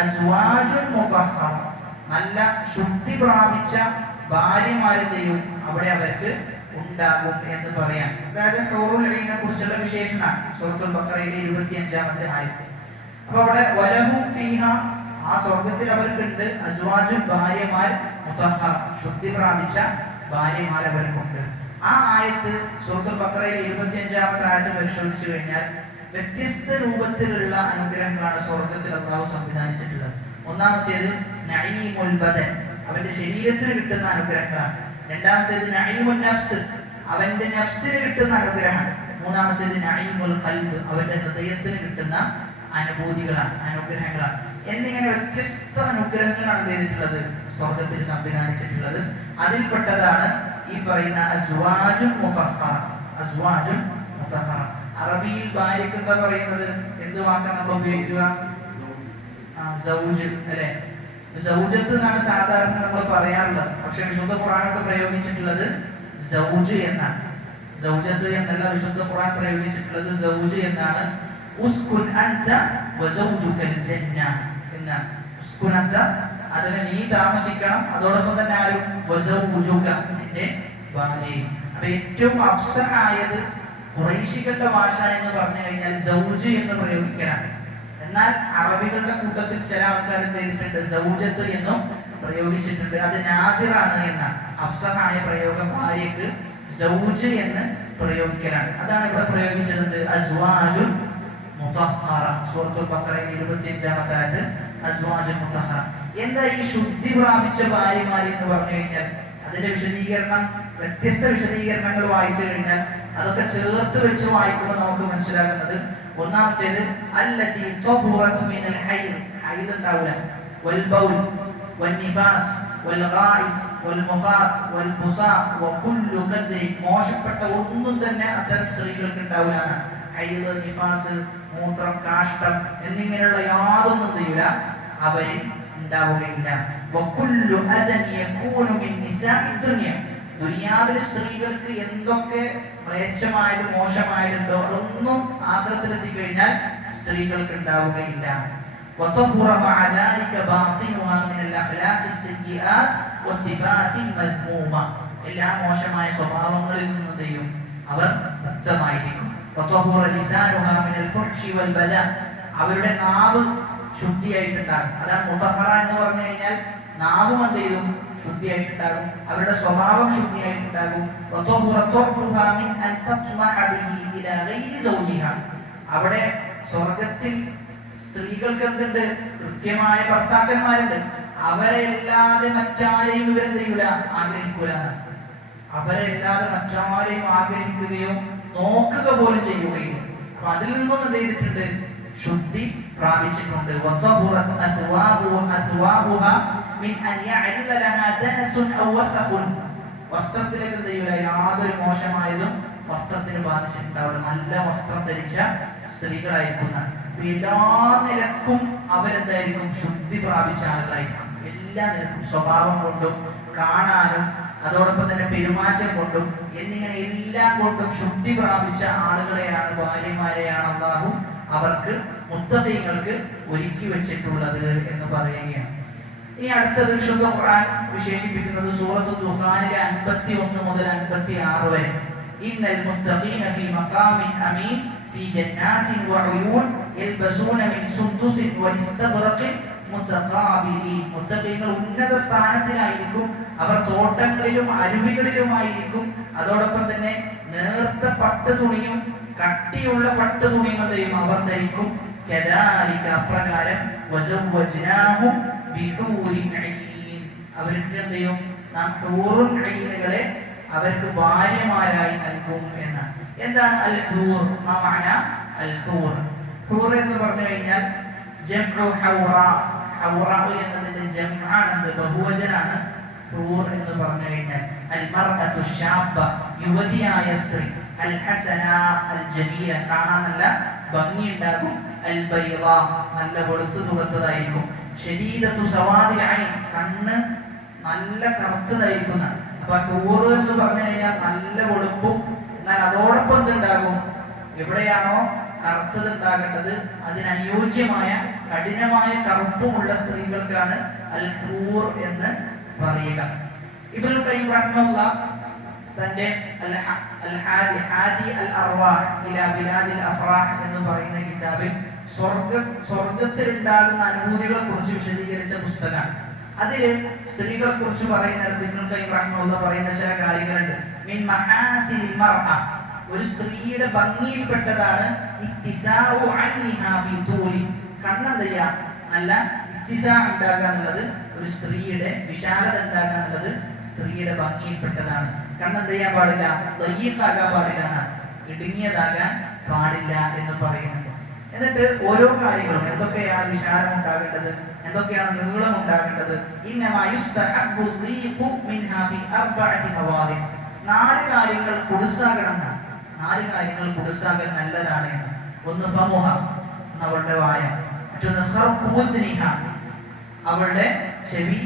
അസ്വാജുൻ മുതഹ്ഹറ, നല്ല ശുദ്ധി പ്രാപിച്ച ഭാര്യമാരെയും അവിടെ അവർക്ക് ഉണ്ടാകും എന്ന് പറയാം. അതായത് ഹൂറുൽ ഐനെ കുറിച്ചുള്ള വിശേഷണമാണ് സൂറത്തുൽ ബഖറയിലെ 25-ാമത്തെ ആയത്ത്. അപ്പൊ അവിടെ വലഹും ഫീഹ, ആ സ്വർഗ്ഗത്തിൽ അവർക്കുണ്ട്, അസ്വാജുൻ, ഭാര്യമാർ, മുതഹ്ഹറ, ശുദ്ധി പ്രാപിച്ച ഭാര്യമാർ അവർക്കുണ്ട്. ആ ആയത്ത് സൂറത്തുൽ ബഖറയിലെ 25-ാമത്തെ ആയത്ത് പരിശോധിച്ചു കഴിഞ്ഞാൽ വ്യത്യസ്ത രൂപത്തിലുള്ള അനുഗ്രഹങ്ങളാണ് സ്വർഗ്ഗത്തിൽ അല്ലാഹു സംവിധാനിച്ചിട്ടുള്ളത്. ഒന്നാമത്തേത് നഈമുൽ ബദൻ, അവന്റെ ശരീരത്തിന് കിട്ടുന്ന അനുഗ്രഹങ്ങളാണ്. രണ്ടാമത്തേത് നഈമുൻ നഫ്സ്, അവന്റെ നഫ്സിന് കിട്ടുന്ന അനുഗ്രഹമാണ്. മൂന്നാമത്തേത് നഈമുൽ ഖൽബ്, അവന്റെ ഹൃദയത്തിന് കിട്ടുന്ന അനുഭൂതികളാണ്, അനുഗ്രഹങ്ങളാണ്. എന്നിങ്ങനെ വ്യത്യസ്ത അനുഗ്രഹങ്ങളാണ് ചെയ്തിട്ടുള്ളത് സ്വർഗ്ഗത്തിൽ സംവിധാനിച്ചിട്ടുള്ളത്. അതിൽപ്പെട്ടതാണ് ഈ പറയുന്ന അസ്വാജുൻ മുതഹ്ഹറ. അസ്വാജുൻ മുതഹ്ഹറ, അറബിയിൽ ഭാര്യക്ക് എന്താ പറയുന്നത്? എന്ത് വാക്കാണ് നമ്മൾ ഉപയോഗിക്കുക? സൗജ്, അല്ലെ? സൗജത്ത് എന്നാണ് സാധാരണ നമ്മൾ പറയാറുള്ളത്. പക്ഷെ വിശുദ്ധ ഖുർആനൊക്കെ പ്രയോഗിച്ചിട്ടുള്ളത് സൗജ് എന്നാണ്. സൗജത്ത് എന്നല്ല വിശുദ്ധ ഖുർആൻ പ്രയോഗിച്ചിട്ടുള്ളത് സൗജ് എന്നാണ്. ഉസ്കുൻ അൻത വസൗജുകൽ ജന്ന എന്നാണ്. ഉസ്കുൻ അൻത, അതിന് നീ താമസിക്കണം, അതോടൊപ്പം തന്നെ ആരും വസൗജുക, നിന്റെ ഭാര്യയും. അപ്പൊ ഏറ്റവും അഫ്സഹായത് ഖുറൈശികളുടെ ഭാഷ എന്ന് പറഞ്ഞു കഴിഞ്ഞാൽ സൗജ് എന്ന് പ്രയോഗിക്കലാണ്. എന്നാൽ അറബികളുടെ കൂട്ടത്തിൽ ചില ആൾക്കാർ എന്ത് ചെയ്തിട്ടുണ്ട്? സൗജത്ത് എന്നും പ്രയോഗിച്ചിട്ടുണ്ട്. അത് നാദിറാണ് എന്നാണ്. അഫ്സഹായ പ്രയോഗം ഭാര്യക്ക് സൗജ് എന്ന് പ്രയോഗിക്കലാണ്. അതാണ് ഇവിടെ പ്രയോഗിച്ചത് അസ്വാജുൻ മുതഹ്ഹറ. സൂറത്തുൽ ബഖറയിലെ 25-ാമത്തെ ആയത്ത് അസ്വാജുൻ മുതഹ്ഹറ. എന്താ ഈ ശുദ്ധി പ്രാപിച്ച ഭാര്യമാർ എന്ന് പറഞ്ഞു കഴിഞ്ഞാൽ അതിന്റെ വിശദീകരണം, വ്യത്യസ്ത വിശദീകരണങ്ങൾ വായിച്ചു കഴിഞ്ഞാൽ അതൊക്കെ ചേർത്ത് വെച്ച് വായിക്കുമ്പോൾ നമുക്ക് മനസ്സിലാകുന്നത്, ഒന്നാമത്തേത് അല്ലതി തഹുറത് മിനൽ ഹൈദ്, ഹൈദ് ഉണ്ടാവില്ല, വൽ ബൗൽ വൽ നിഫാസ് വൽ ഗായിദ് വൽ മുഖാത്ത് വൽ ബുസാഖ് വകുല്ലു ഖദ്രി, മോശപ്പെട്ട ഒന്നും തന്നെ അത്തരം സ്ത്രീകൾക്ക് ഉണ്ടാവില്ല. ഹൈദ്, നിഫാസ്, മൂത്രം, കാഷ്ടം എന്നിങ്ങനെയുള്ള യാതൊന്നും ചെയ്യില്ല അവരിൽ ഉണ്ടാവുകയില്ല. വകുല്ലു അദൻ യകൂനു മിൻ നിസാഇ ദുനിയ, ദുനിയാവിലെ സ്ത്രീകൾക്ക് എന്തൊക്കെ മ്ലേച്ഛമായതും മോശമായതുണ്ടോ അതൊന്നും ആഖിറത്തിലെത്തി കഴിഞ്ഞാൽ സ്ത്രീകൾക്ക് ഉണ്ടാവുകയില്ല. വതഹുറ മഅ ദാലിക ബാത്തിനുഹാ മിനൽ അഖ്ലാഖി السيئات والصفات المذمومة, എല്ലാ മോശമായ സ്വഭാവങ്ങളിൽ നിന്നും അവർ മുക്തമായിരിക്കും. വതഹുറ ലിസാനുഹാ മിനൽ ഫുഹ്ശി വൽ ബദാ, അവരുടെ നാവ് ശുദ്ധിയായിട്ടുണ്ടാകും. അതാണ് മുതഹ്ഹറ എന്ന് പറഞ്ഞു കഴിഞ്ഞാൽ നാവും എന്ത് ചെയ്യും? ശുദ്ധിയായിട്ടുണ്ടാകും. അവരുടെ സ്വഭാവം ശുദ്ധിയായിട്ടുണ്ടാകും. അവിടെ സ്വർഗത്തിൽ സ്ത്രീകൾക്ക് എന്തുണ്ട്? കൃത്യമായ ഭർത്താക്കന്മാരുണ്ട്. അവരെല്ലാതെ മറ്റാരെയും ഇവരെന്ത് ചെയ്യൂല? ആഗ്രഹിക്കൂല. അവരെല്ലാതെ മറ്റാരെയും ആഗ്രഹിക്കുകയോ നോക്കുക പോലും ചെയ്യുകയും. അപ്പൊ അതിൽ നിന്നും എന്ത് ചെയ്തിട്ടുണ്ട്? ശുദ്ധി പ്രാപിച്ചിട്ടുണ്ട്. വസ്ത്രത്തിലേക്ക് എന്ത് ചെയ്യൂല? യാതൊരു മോശമായതും വസ്ത്രത്തിന് ബാധിച്ചിട്ടുണ്ടാവില്ല. നല്ല വസ്ത്രം ധരിച്ച സ്ത്രീകളായിരിക്കും. എല്ലാ നിലക്കും അവരെന്തായിരിക്കും? ശുദ്ധി പ്രാപിച്ച ആളുകളായിരിക്കും. എല്ലാ നിലക്കും, സ്വഭാവം കൊണ്ടും കാണാനും അതോടൊപ്പം തന്നെ പെരുമാറ്റം കൊണ്ടും എന്നിങ്ങനെ എല്ലാം കൊണ്ടും ശുദ്ധി പ്രാപിച്ച ആളുകളെയാണ്, ഭാര്യമാരെയാണ് അല്ലാഹു അവർക്ക് മുത്തഖീങ്ങൾക്ക് ഒരുക്കി വെച്ചിട്ടുള്ളത് എന്ന് പറയുകയാണ്. ഇനി അടുത്തത് വിശുദ്ധ ഖുർആൻ വിശേഷിപ്പിക്കുന്നത് സൂറത്തുൽ ദുഖാനിലെ 51 മുതൽ 56 വരെ. ഇന്നൽ മുത്തഖീന ഫീ മഖാമിൻ അമീൻ ഫീ ജന്നാത്തിൻ വഉയൂൻ യൽബസൂന മിൻ സുന്ദുസിൻ വഇസ്തബ്റഖിൻ മുതഖാബിലീൻ. മുത്തഖീങ്ങൾ ഉന്നത സ്ഥാനത്തിലായിരിക്കും, അവർ തോട്ടങ്ങളിലും അരുവികളിലുമായിരിക്കും. അതോടൊപ്പം തന്നെ നേർത്ത പട്ടുതുണിയും കട്ടിയുള്ള പട്ടുതുണിയും അവർ ധരിക്കും. കദാലിക അപ്രകാരം വസവ്വജ്നാഹും ബിഹൂരിൻ ഐൻ. അവർക്ക് എന്ത് ചെയ്യും? നാം ഹൂറുൻ ഐനുകളെ അവർക്ക് ഭാര്യമാരായി നൽകും എന്നാണ്. എന്താണ് അൽ ഹൂർ? മാ മഅന അൽ ഹൂർ? ഹൂർ എന്ന് പറഞ്ഞു കഴിഞ്ഞാൽ ജംഉ ഹൗറ. ഹൗറ എന്നതിന്റെ ജംആണ്, എന്ത്? ബഹുവചനാണ് ഹൂർ എന്ന് പറഞ്ഞു കഴിഞ്ഞാൽ. അൽ മർഅതു ശാബ, യുവതിയായ സ്ത്രീ. അൽ ഹസന അൽ ജമീല, കാണാൻ നല്ല ഭംഗിയുണ്ടാകും. അൽ ബൈള, നല്ല വെളുത്തു തുറത്തതായിരിക്കും. ശരീദതു സവാദിൽ ഐൻ, കണ്ണ് നല്ല കറുത്തതായിരിക്കുന്ന. അപ്പൊ ഹൂർ എന്ന് പറഞ്ഞു കഴിഞ്ഞാൽ നല്ല വെളുപ്പും, എന്നാൽ അതോടൊപ്പം എന്തുണ്ടാകും? എവിടെയാണോ കറുത്തത് ഉണ്ടാകേണ്ടത് അതിനനുയോജ്യമായ കഠിനമായ കറുപ്പുമുള്ള സ്ത്രീകൾക്കാണ് അൽ ഹൂർ എന്ന് പറയുക. ഇബ്നുൽ ഖയ്യിം റഹ്മഹുല്ലാഹ് തന്റെ ഹാദി അൽ അർവാഹ് ഇലാ ബിലാദിൽ അഫ്റാഹ് എന്ന് പറയുന്ന കിതാബിൽ സ്വർഗത്തിൽ ഉണ്ടാകുന്ന അനുഭൂതികളെ കുറിച്ച് വിശദീകരിച്ച പുസ്തകമാണ്. അതില് സ്ത്രീകളെ കുറിച്ച് പറയുന്നിടത്ത് ഇബ്നുൽ ഖയ്യിം റഹ്മഹുല്ലാഹ് പറയുന്ന ചില കാര്യങ്ങളുണ്ട്. മിൻ മഹാസിനിൽ മർഅ, ഒരു സ്ത്രീയുടെ ഭംഗിയിൽപ്പെട്ടതാണ് ഇത്തിസാഉ ഐനിഹാ ഫീ തൂരി, കണ്ണെന്തയ്യ നല്ല ഇത്തിസാ ഉണ്ടാക്കുക എന്നുള്ളത്, ഒരു സ്ത്രീയുടെ വിശാലത ഉണ്ടാക്കുക എന്നുള്ളത് സ്ത്രീയുടെ ഭംഗിയിൽപ്പെട്ടതാണ്. കണ്ണെന്ത് ചെയ്യാൻ പാടില്ല? ദയ്യിഖാകാൻ പാടില്ല, ഇടുങ്ങിയതാകാൻ പാടില്ല എന്ന് പറയുന്നുണ്ട്. എന്നിട്ട് ഓരോ കാര്യങ്ങളും എന്തൊക്കെയാണ് വിശാലം ഉണ്ടാകേണ്ടത്, എന്തൊക്കെയാണ് നീളം ഉണ്ടാകേണ്ടത്. ഇന്നമാ യുസ്തഹബ്ബു ദീഖു മിൻഹാ ഫീ അർബഅതി മവാദിൻ, 4 കാര്യങ്ങൾ കുടുസാകണം. 4 കാര്യങ്ങൾ കുടുസാകൽ നല്ലതാണ് എന്ന്. ഒന്ന് ഫമുഹ, അവളുടെ വായ. മറ്റൊന്ന് ഖർഖു ഉദ്നിഹ, അവളുടെ ചെവി.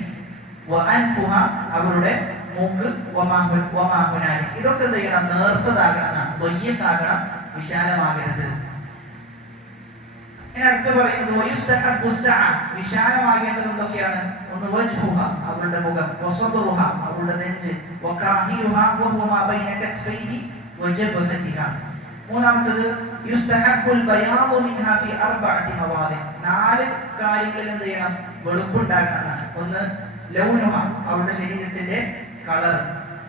വഅൻഫുഹ, അവളുടെ മൂക്ക്. വമാഹുനാലി, ഇതൊക്കെ എന്ത് ചെയ്യണം? നേർത്തതാകണം, ദയ്യിഖാകണം, വിശാലമാകരുത്. അടുത്ത് പറയുന്നത് വയുസ്തഹബ്ബു സഅ, വിശാലമാകേണ്ടത് എന്തൊക്കെയാണ്? ഒന്ന് വജ്ഹുഹ, അവളുടെ മുഖം. വസദറുഹ, അവളുടെ നെഞ്ച്. വകാഹിയുഹ വഹുവ മാ ബൈന കത്ഫൈഹി വജബഹതിഹ. മൂന്നാമത്തേത് യുസ്തഹബ്ബുൽ ബയാദു മിൻഹാ ഫീ അർബഅതി മവാദി, 4 കാര്യങ്ങളിൽ എന്ത് ചെയ്യണം? വെളുപ്പുണ്ടാകണം. ഒന്ന് ലൗനുഹ, അവളുടെ ശരീരത്തിന്റെ കളർ.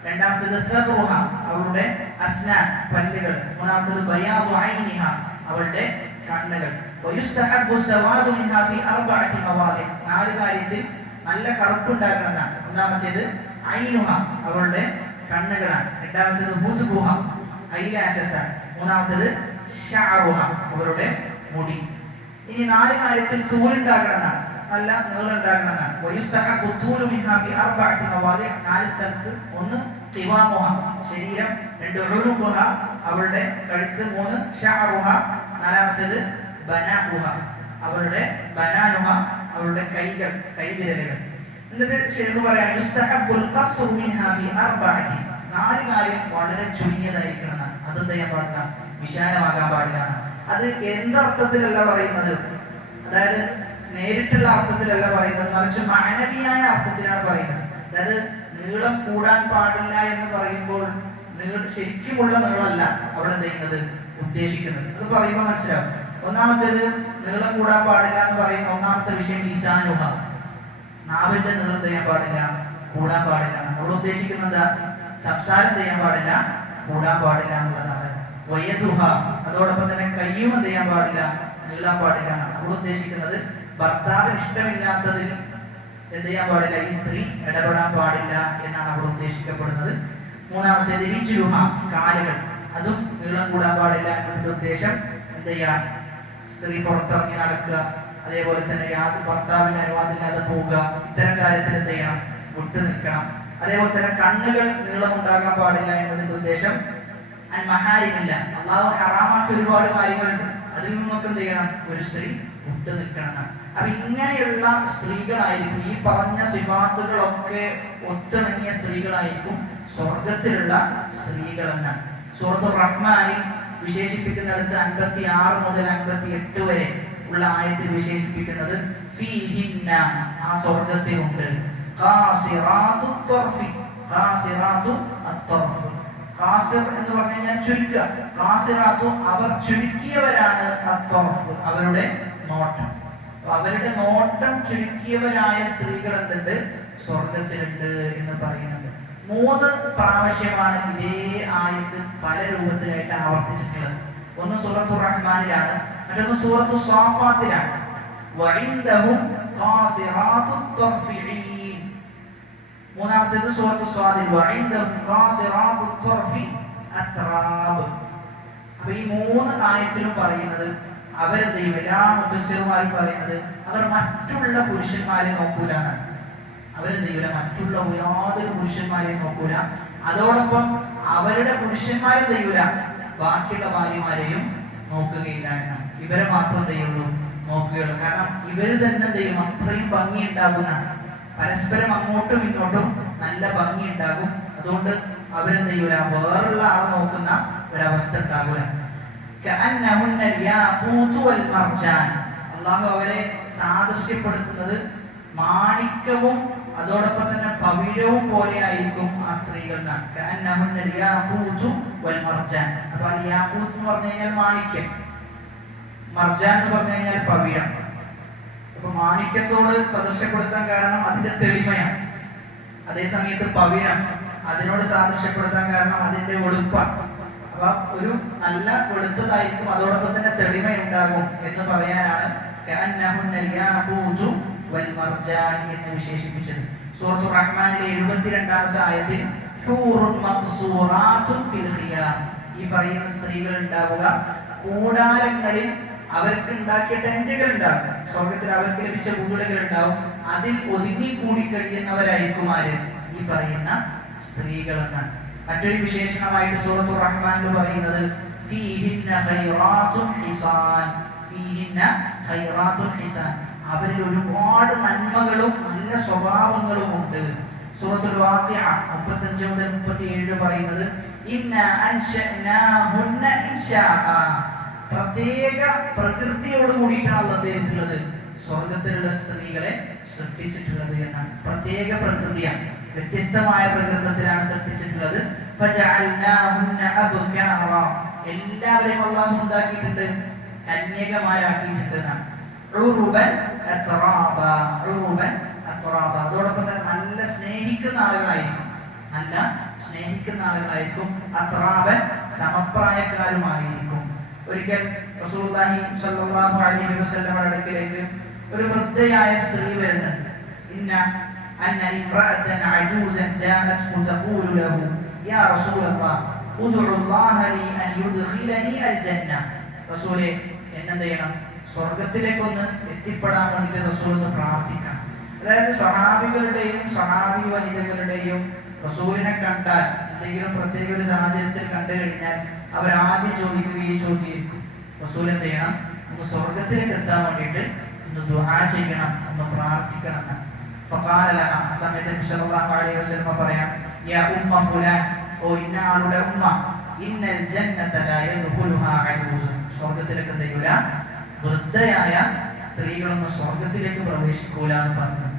രണ്ടാമത്തേത് സദറുഹ, അവളുടെ അസ്നാൻ, പല്ലുകൾ. മൂന്നാമത്തേത് ബയാദു ഐനിഹ, അവളുടെ കണ്ണുകൾ. വയുസ്തഹബ്ബു സവാദു മിൻഹാ ഫീ അർബഅതി മവാദി, 4 കാര്യത്തിൽ നല്ല കറുപ്പുണ്ടാകണമെന്നാണ്. ഒന്നാമത്തേത് ഐനുഹ, അവളുടെ കണ്ണുകളാണ്. രണ്ടാമത്തേത് ഹുദ്ബുഹ, ഐലാഷസ് ആണ്. മൂന്നാമത്തേത് ശഅറുഹ, അവളുടെ മുടി. ഇനി 4 കാര്യത്തിൽ തൂലുണ്ടാകണമെന്നാണ്, നല്ല നീളം ഉണ്ടാകണമെന്നാണ്. വയുസ്തഹബ്ബു തൂലു മിൻഹാ ഫീ അർബഅതി മവാദി, 4 സ്ഥലത്ത്. ഒന്ന് ഖിവാമുഹ, ശരീരം. 2 ഉലുഖുഹ, അവളുടെ കഴുത്ത്. 3 ശഅറുഹ, നാലാമത്തേത് ബനാഉഹ, അവളുടെ ബനാനുഹ, അവളുടെ കൈകൾ, കൈവിരലുകൾ. എന്നിട്ട് ശേഖ് പറയാണ് യുസ്തഹബ്ബുൽ ഖസ്റു മിൻഹാ ഫീ അർബഅതി, 4 കാര്യം വളരെ ചുരുങ്ങിയതായിരിക്കണം. അതെന്ത് ചെയ്യാൻ പാടില്ല? വിശാലമാകാൻ പാടില്ല. അത് എന്തർത്ഥത്തിലല്ല പറയുന്നത്, അതായത് നേരിട്ടുള്ള അർത്ഥത്തിലല്ല പറയുന്നത്, മറിച്ച് മാനവീയായ അർത്ഥത്തിലാണ് പറയുന്നത്. അതായത് നീളം കൂടാൻ പാടില്ല എന്ന് പറയുമ്പോൾ ശരിക്കുമുള്ള നീളമല്ല അവിടെ എന്ത് ചെയ്യുന്നത്, ഉദ്ദേശിക്കുന്നത്. അത് പറയുമ്പോൾ മനസ്സിലാവും. ഒന്നാമത്തേത് നീളം കൂടാൻ പാടില്ല എന്ന് പറയുന്ന ഒന്നാമത്തെ വിഷയം ഈസാനുഹ, നാവിന്റെ നീളം ചെയ്യാൻ പാടില്ല, കൂടാൻ പാടില്ല. നമ്മൾ ഉദ്ദേശിക്കുന്നത് സംസാരം ചെയ്യാൻ പാടില്ല, കൂടാൻ പാടില്ല എന്നുള്ളതാണ്. വയദുഹ, അതോടൊപ്പം തന്നെ കയ്യും എന്ത് ചെയ്യാൻ പാടില്ല, നീളാൻ പാടില്ല. നമ്മൾ ഉദ്ദേശിക്കുന്നത് ഭർത്താവ് ഇഷ്ടമില്ലാത്തതിൽ എന്ത് ചെയ്യാൻ പാടില്ല, ഈ സ്ത്രീ ഇടപെടാൻ പാടില്ല എന്നാണ് അവിടെ ഉദ്ദേശിക്കപ്പെടുന്നത്. മൂന്നാമത്തേത് റിജ്ലുഹ, കാലുകൾ, അതും നീളം കൂടാൻ പാടില്ല എന്നതിന്റെ ഉദ്ദേശം എന്ത് ചെയ്യാ, സ്ത്രീ പുറത്തിറങ്ങി നടക്കുക, അതേപോലെ തന്നെ ഭർത്താവിന്റെ അനുവാദമില്ലാതെ പോവുക, ഇത്തരം കാര്യത്തിൽ എന്ത് ചെയ്യണം, വിട്ടു നിൽക്കണം. അതേപോലെ തന്നെ കണ്ണുകൾ നീളം ഉണ്ടാകാൻ പാടില്ല എന്നതിന്റെ ഉദ്ദേശം മഹാരിമില്ല, അള്ളാഹു ഹറാമാക്കിയ ഒരുപാട് കാര്യങ്ങളുണ്ട്, അതിൽ നിന്നൊക്കെ എന്ത് ചെയ്യണം, ഒരു സ്ത്രീ വിട്ടു നിൽക്കണം. അപ്പൊ ഇങ്ങനെയുള്ള സ്ത്രീകളായിരിക്കും, ഈ പറഞ്ഞ സിഫാത്തുകളൊക്കെ ഒത്തിണങ്ങിയ സ്ത്രീകളായിരിക്കും സ്വർഗത്തിലുള്ള സ്ത്രീകൾ എന്നാണ് സൂറത്തുർ റഹ്മാനിൽ വിശേഷിപ്പിക്കുന്നിടത്ത് 56 മുതൽ 58 വരെ ഉള്ള ആയത്തിൽ വിശേഷിപ്പിക്കുന്നത് ഫീഹിന്ന, ആ സ്വർഗത്തിലുണ്ട്, ഖാസിറാത്തു ത്വർഫി, ഖാസിറാത്തു അത്വർഫ്. ഖാസിർ എന്ന് പറഞ്ഞു കഴിഞ്ഞാൽ ചുരുക്കുക, ഖാസിറാത്തു അവർ ചുരുക്കിയവരാണ്, അത്വർഫ് അവരുടെ നോട്ടം. അവരുടെ നോട്ടം ചുരുക്കിയവരായ സ്ത്രീകൾ എന്തുണ്ട്? സ്വർഗത്തിലുണ്ട് എന്ന് പറയുന്നുണ്ട്. 3 പ്രാവശ്യമാണ് ഇതേ ആയത്ത് പല രൂപത്തിലായിട്ട് ആവർത്തിച്ചിട്ടുള്ളത്. ഒന്ന് സൂറത്തു റഹ്മാനിലാണ്, മറ്റൊന്ന് സൂറത്തു സ്വാഫാത്തിലാണ്. വഇൻദഹും ഖാസിറാത്തുത് തർഫിഈൻ. മൂന്നാമത്തേത് സൂറത്തു സ്വാദിൽ, വഇൻദഹും ഖാസിറാത്തുത് തർഫി അത്റാബ്. അപ്പോൾ ഈ 3 ആയത്തിലും പറയുന്നത് അവരുടെ എല്ലാ മുഫസ്സിറുമാരും പറയുന്നത് അവർ മറ്റുള്ള പുരുഷന്മാരെ നോക്കൂല എന്നാണ്. അവരുടെ മറ്റുള്ള യാതൊരു പുരുഷന്മാരെയും നോക്കൂല. അതോടൊപ്പം അവരുടെ പുരുഷന്മാരെ ദൈവല ബാക്കിയുള്ള ഭാര്യമാരെയും നോക്കുകയില്ല എന്നാണ്. ഇവരെ മാത്രം ദൈവമുള്ളൂ നോക്കുകയുള്ളൂ. കാരണം ഇവര് തന്നെ ദൈവം അത്രയും ഭംഗി ഉണ്ടാകുന്ന, പരസ്പരം അങ്ങോട്ടും ഇങ്ങോട്ടും നല്ല ഭംഗി ഉണ്ടാകും. അതുകൊണ്ട് അവരെ ദൈവല വേറുള്ള ആളെ നോക്കുന്ന ഒരവസ്ഥ ഉണ്ടാകൂല. അള്ളാഹു അവരെ സാദൃശ്യപ്പെടുത്തുന്നത് മാണിക്യവും അതോടൊപ്പം തന്നെ പവിഴവും പോലെ ആയിരിക്കും ആ സ്ത്രീകൾ. അപ്പൊ യാഖൂത്ത് എന്ന് പറഞ്ഞു കഴിഞ്ഞാൽ മാണിക്യം, മർജാൻ എന്ന് പറഞ്ഞു കഴിഞ്ഞാൽ പവിഴം. അപ്പൊ മാണിക്യത്തോട് സദൃശ്യപ്പെടുത്താൻ കാരണം അതിന്റെ തെളിമയാണ്. അതേ സമയത്ത് പവിഴം അതിനോട് സാദൃശ്യപ്പെടുത്താൻ കാരണം അതിന്റെ വെളുപ്പാണ്. അപ്പൊ ഒരു നല്ല വെളുത്തതായിരിക്കും, അതോടൊപ്പം തന്നെ തെളിമയുണ്ടാകും എന്ന് പറയാനാണ് എന്ന് വിശേഷിപ്പിച്ചത്. സൂറത്തു റഹ്മാനിലെ 72-ാമത്തെ ആയത്തിൽ ഈ പറയുന്ന സ്ത്രീകൾ ഉണ്ടാവുക കൂടാരങ്ങളിൽ അവർക്ക് ഉണ്ടാക്കിയ ടെന്റുകൾ ഉണ്ടാകും. സ്വർഗത്തിൽ അവർക്ക് ലഭിച്ച വീടുകൾ ഉണ്ടാവും. അതിൽ ഒതുങ്ങിക്കൂടി കഴിയുന്നവരായിരിക്കും ആര്? ഈ പറയുന്ന സ്ത്രീകൾ എന്നാണ്. മറ്റൊരു വിശേഷണമായിട്ട് സൂറത്തു റഹ്മാനിൽ പറയുന്നത് അവരിൽ ഒരുപാട് നന്മകളും നല്ല സ്വഭാവങ്ങളും ഉണ്ട്. സൂറത്തുൽ വാഖിഅ 35 മുതൽ 37 പറയുന്നത് പ്രത്യേക പ്രകൃതിയോട് കൂടിയിട്ടാണ് അദ്ദേഹത്തിലുള്ളത് സ്വർഗത്തിലുള്ള സ്ത്രീകളെ സൃഷ്ടിച്ചിട്ടുള്ളത് എന്നാണ്. പ്രത്യേക പ്രകൃതിയാണ്, വ്യത്യസ്തമായ പ്രകൃതത്തിലാണ് സൃഷ്ടിച്ചിട്ടുള്ളത്. എല്ലാവരെയും അല്ലാഹു ഉണ്ടാക്കിയിട്ടുണ്ട്, കന്യകമാരാക്കിയിട്ടുണ്ട് എന്നാണ്. അതോടൊപ്പം തന്നെ നല്ല സ്നേഹിക്കുന്ന ആളുകളായിരിക്കും. അത്രാബൻ സമപ്രായക്കാരുമായിരിക്കും. ഒരിക്കൽ റസൂലുള്ളാഹി സ്വല്ലല്ലാഹു അലൈഹി വസല്ലമയുടെ അടുക്കലേക്ക് ഒരു വൃദ്ധയായ സ്ത്രീ വരുന്നുണ്ട്. أن امرأة عجوزا جاءته تقول له يا رسول الله ادعو الله لي أن يدخلني الجنة. റസൂലേ എന്നെന്ത് ചെയ്യണം? സ്വർഗത്തിലേക്കൊന്ന് എത്തിപ്പെടാൻ വേണ്ടി റസൂൽ ഒന്ന് പ്രാർത്ഥിക്കണം. അതായത് സ്വഹാബികളുടെയും സ്വഹാബി വനിതകളുടെയും റസൂലിനെ കണ്ടാൽ എന്തെങ്കിലും പ്രത്യേക ഒരു സാഹചര്യത്തിൽ കണ്ടു കഴിഞ്ഞാൽ അവരാദ്യം ചോദിക്കുകയും ചോദിക്കും, റസൂൽ എന്ത് ചെയ്യണം? ഒന്ന് സ്വർഗത്തിലേക്ക് എത്താൻ വേണ്ടിയിട്ട് ഒന്ന് ദുആ ചെയ്യണം, ഒന്ന് പ്രാർത്ഥിക്കണം എന്നാണ്. فقال لها സമയത്ത് നബി സല്ലല്ലാഹു അലൈഹി വസല്ലം പറയാം, യാ ഉമ്മ ഫുലാൻ, ഓ ഇന്ന ആളുടെ ഉമ്മ, ഇന്നൽ ജന്നത ലാ യദ്ഖുലുഹാ അജൂസ്, സ്വർഗ്ഗത്തിലേക്ക് ദൈവല വൃദ്ധയായ സ്ത്രീകളൊന്നും സ്വർഗ്ഗത്തിലേക്ക് പ്രവേശിക്കൂല എന്ന് പറഞ്ഞു.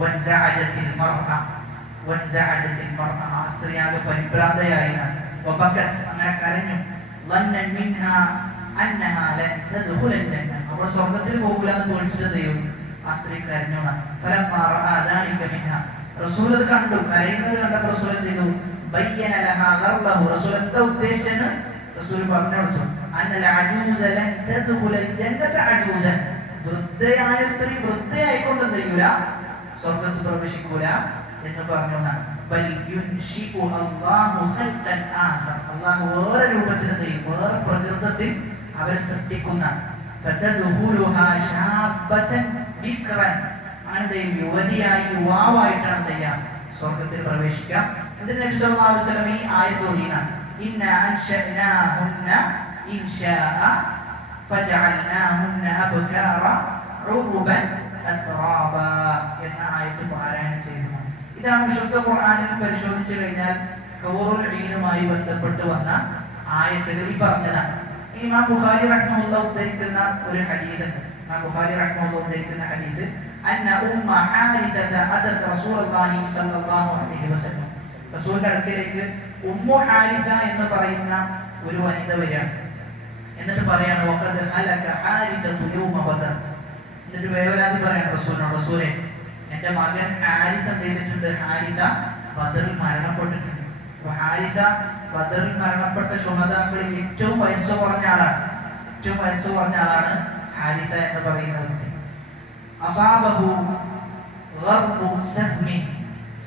വൻസഅജത്തിൽ മർഅ, ആ സ്ത്രീ ആകെ പരിഭ്രാന്തയായി, വബകത്, അങ്ങനെ കരഞ്ഞു. ളന്നൻ മിൻഹാ അന്നഹാ ലൻ തദ്ഖുലൽ ജന്ന, അപ്പോൾ സ്വർഗ്ഗത്തിൽ പോകൂല എന്ന് പേടിച്ചിട്ട് ദൈവം ആ സ്ത്രീ കരഞ്ഞു. റസൂൽ അത് കണ്ടു, കരയുന്നത് കണ്ടപ്പോൾ റസൂൽ എന്ത് ചെയ്തു? ബയ്യന ലഹാ ഗർലഹു, റസൂൽ എന്താ ഉദ്ദേശിച്ചെന്ന് റസൂൽ പറഞ്ഞു കൊടുത്തു. അന്നൽ അജൂസ ലൻ തദ്ഖുലൽ ജന്നത അജൂസൻ, വൃദ്ധയായ സ്ത്രീ വൃദ്ധയായിക്കൊണ്ട് എന്ത് ചെയ്യൂല? സ്വർഗ്ഗത്തിൽ പ്രവേശിക്കൂല എന്ന് പറഞ്ഞു എന്നാണ്. ബൽ യുൻഷിഉ അല്ലാഹു ഖൽഖൻ ആഖർ, അല്ലാഹു വേറെ രൂപത്തിൽ വേറെ പ്രകൃതത്തിൽ അവരെ സൃഷ്ടിക്കുന്ന. ഫതദ്ഖുലുഹാ ശാബതൻ ബിക്റൻ, യുവതിയായി യുവാവായിട്ടാണ് എന്ത് ചെയ്യാം? സ്വർഗത്തിൽ പ്രവേശിക്കാം. എന്നിട്ട് നബി സല്ലല്ലാഹു അലൈഹി വസല്ലം ഈ ആയത്ത് ഓതിനാണ്, ഇന്ന അൻശഅനാഹുന്ന ഇൻശാഅ ഫജഅൽനാഹുന്ന അബ്കാറ ഉറുബൻ അത്റാബ എന്ന ആയത്ത് പാരായണം ചെയ്യുന്നു. ഇതാണ് വിശുദ്ധ ഖുർആനിൽ പരിശോധിച്ചു കഴിഞ്ഞാൽ ഹൂറുൽ ഈനുമായി ബന്ധപ്പെട്ട് വന്ന ആയത്തുകൾ ഈ പറഞ്ഞതാണ്. ഇമാം ബുഖാരി റഹ്മഹുല്ലാഹ് ഉദ്ധരിക്കുന്ന ഒരു ഹദീസ്, അന്ന ഉമ്മ ഹാരിസത അതത് റസൂലുള്ളാഹി സ്വല്ലല്ലാഹു അലൈഹി വസല്ലം, റസൂലിന്റെ അടുക്കലേക്ക് ഉമ്മു ഹാരിസ എന്ന് പറയുന്ന ഒരു വനിത വരികയാണ്. എന്നിട്ട് പറയാണ്, വഖദ് ഹലക ഹാരിസതു യൗമ ബദർ, എന്നിട്ട് വേവലാതി പറയാൻ റസൂലിനോട്, റസൂലെ എന്റെ മകൻ ഹാരിസ എന്ത് ചെയ്തിട്ടുണ്ട്? ഹാരിസ ബദറിൽ മരണപ്പെട്ടിട്ടുണ്ട്. അപ്പൊ ഹാരിസ ബദറിൽ മരണപ്പെട്ട ശുഹദാക്കളിൽ ഏറ്റവും വയസ്സ് കുറഞ്ഞ ആളാണ് ഹാരിസ എന്ന് പറയുന്ന വ്യക്തി. അസാബഹു ഗർബു സഹ്മിൻ,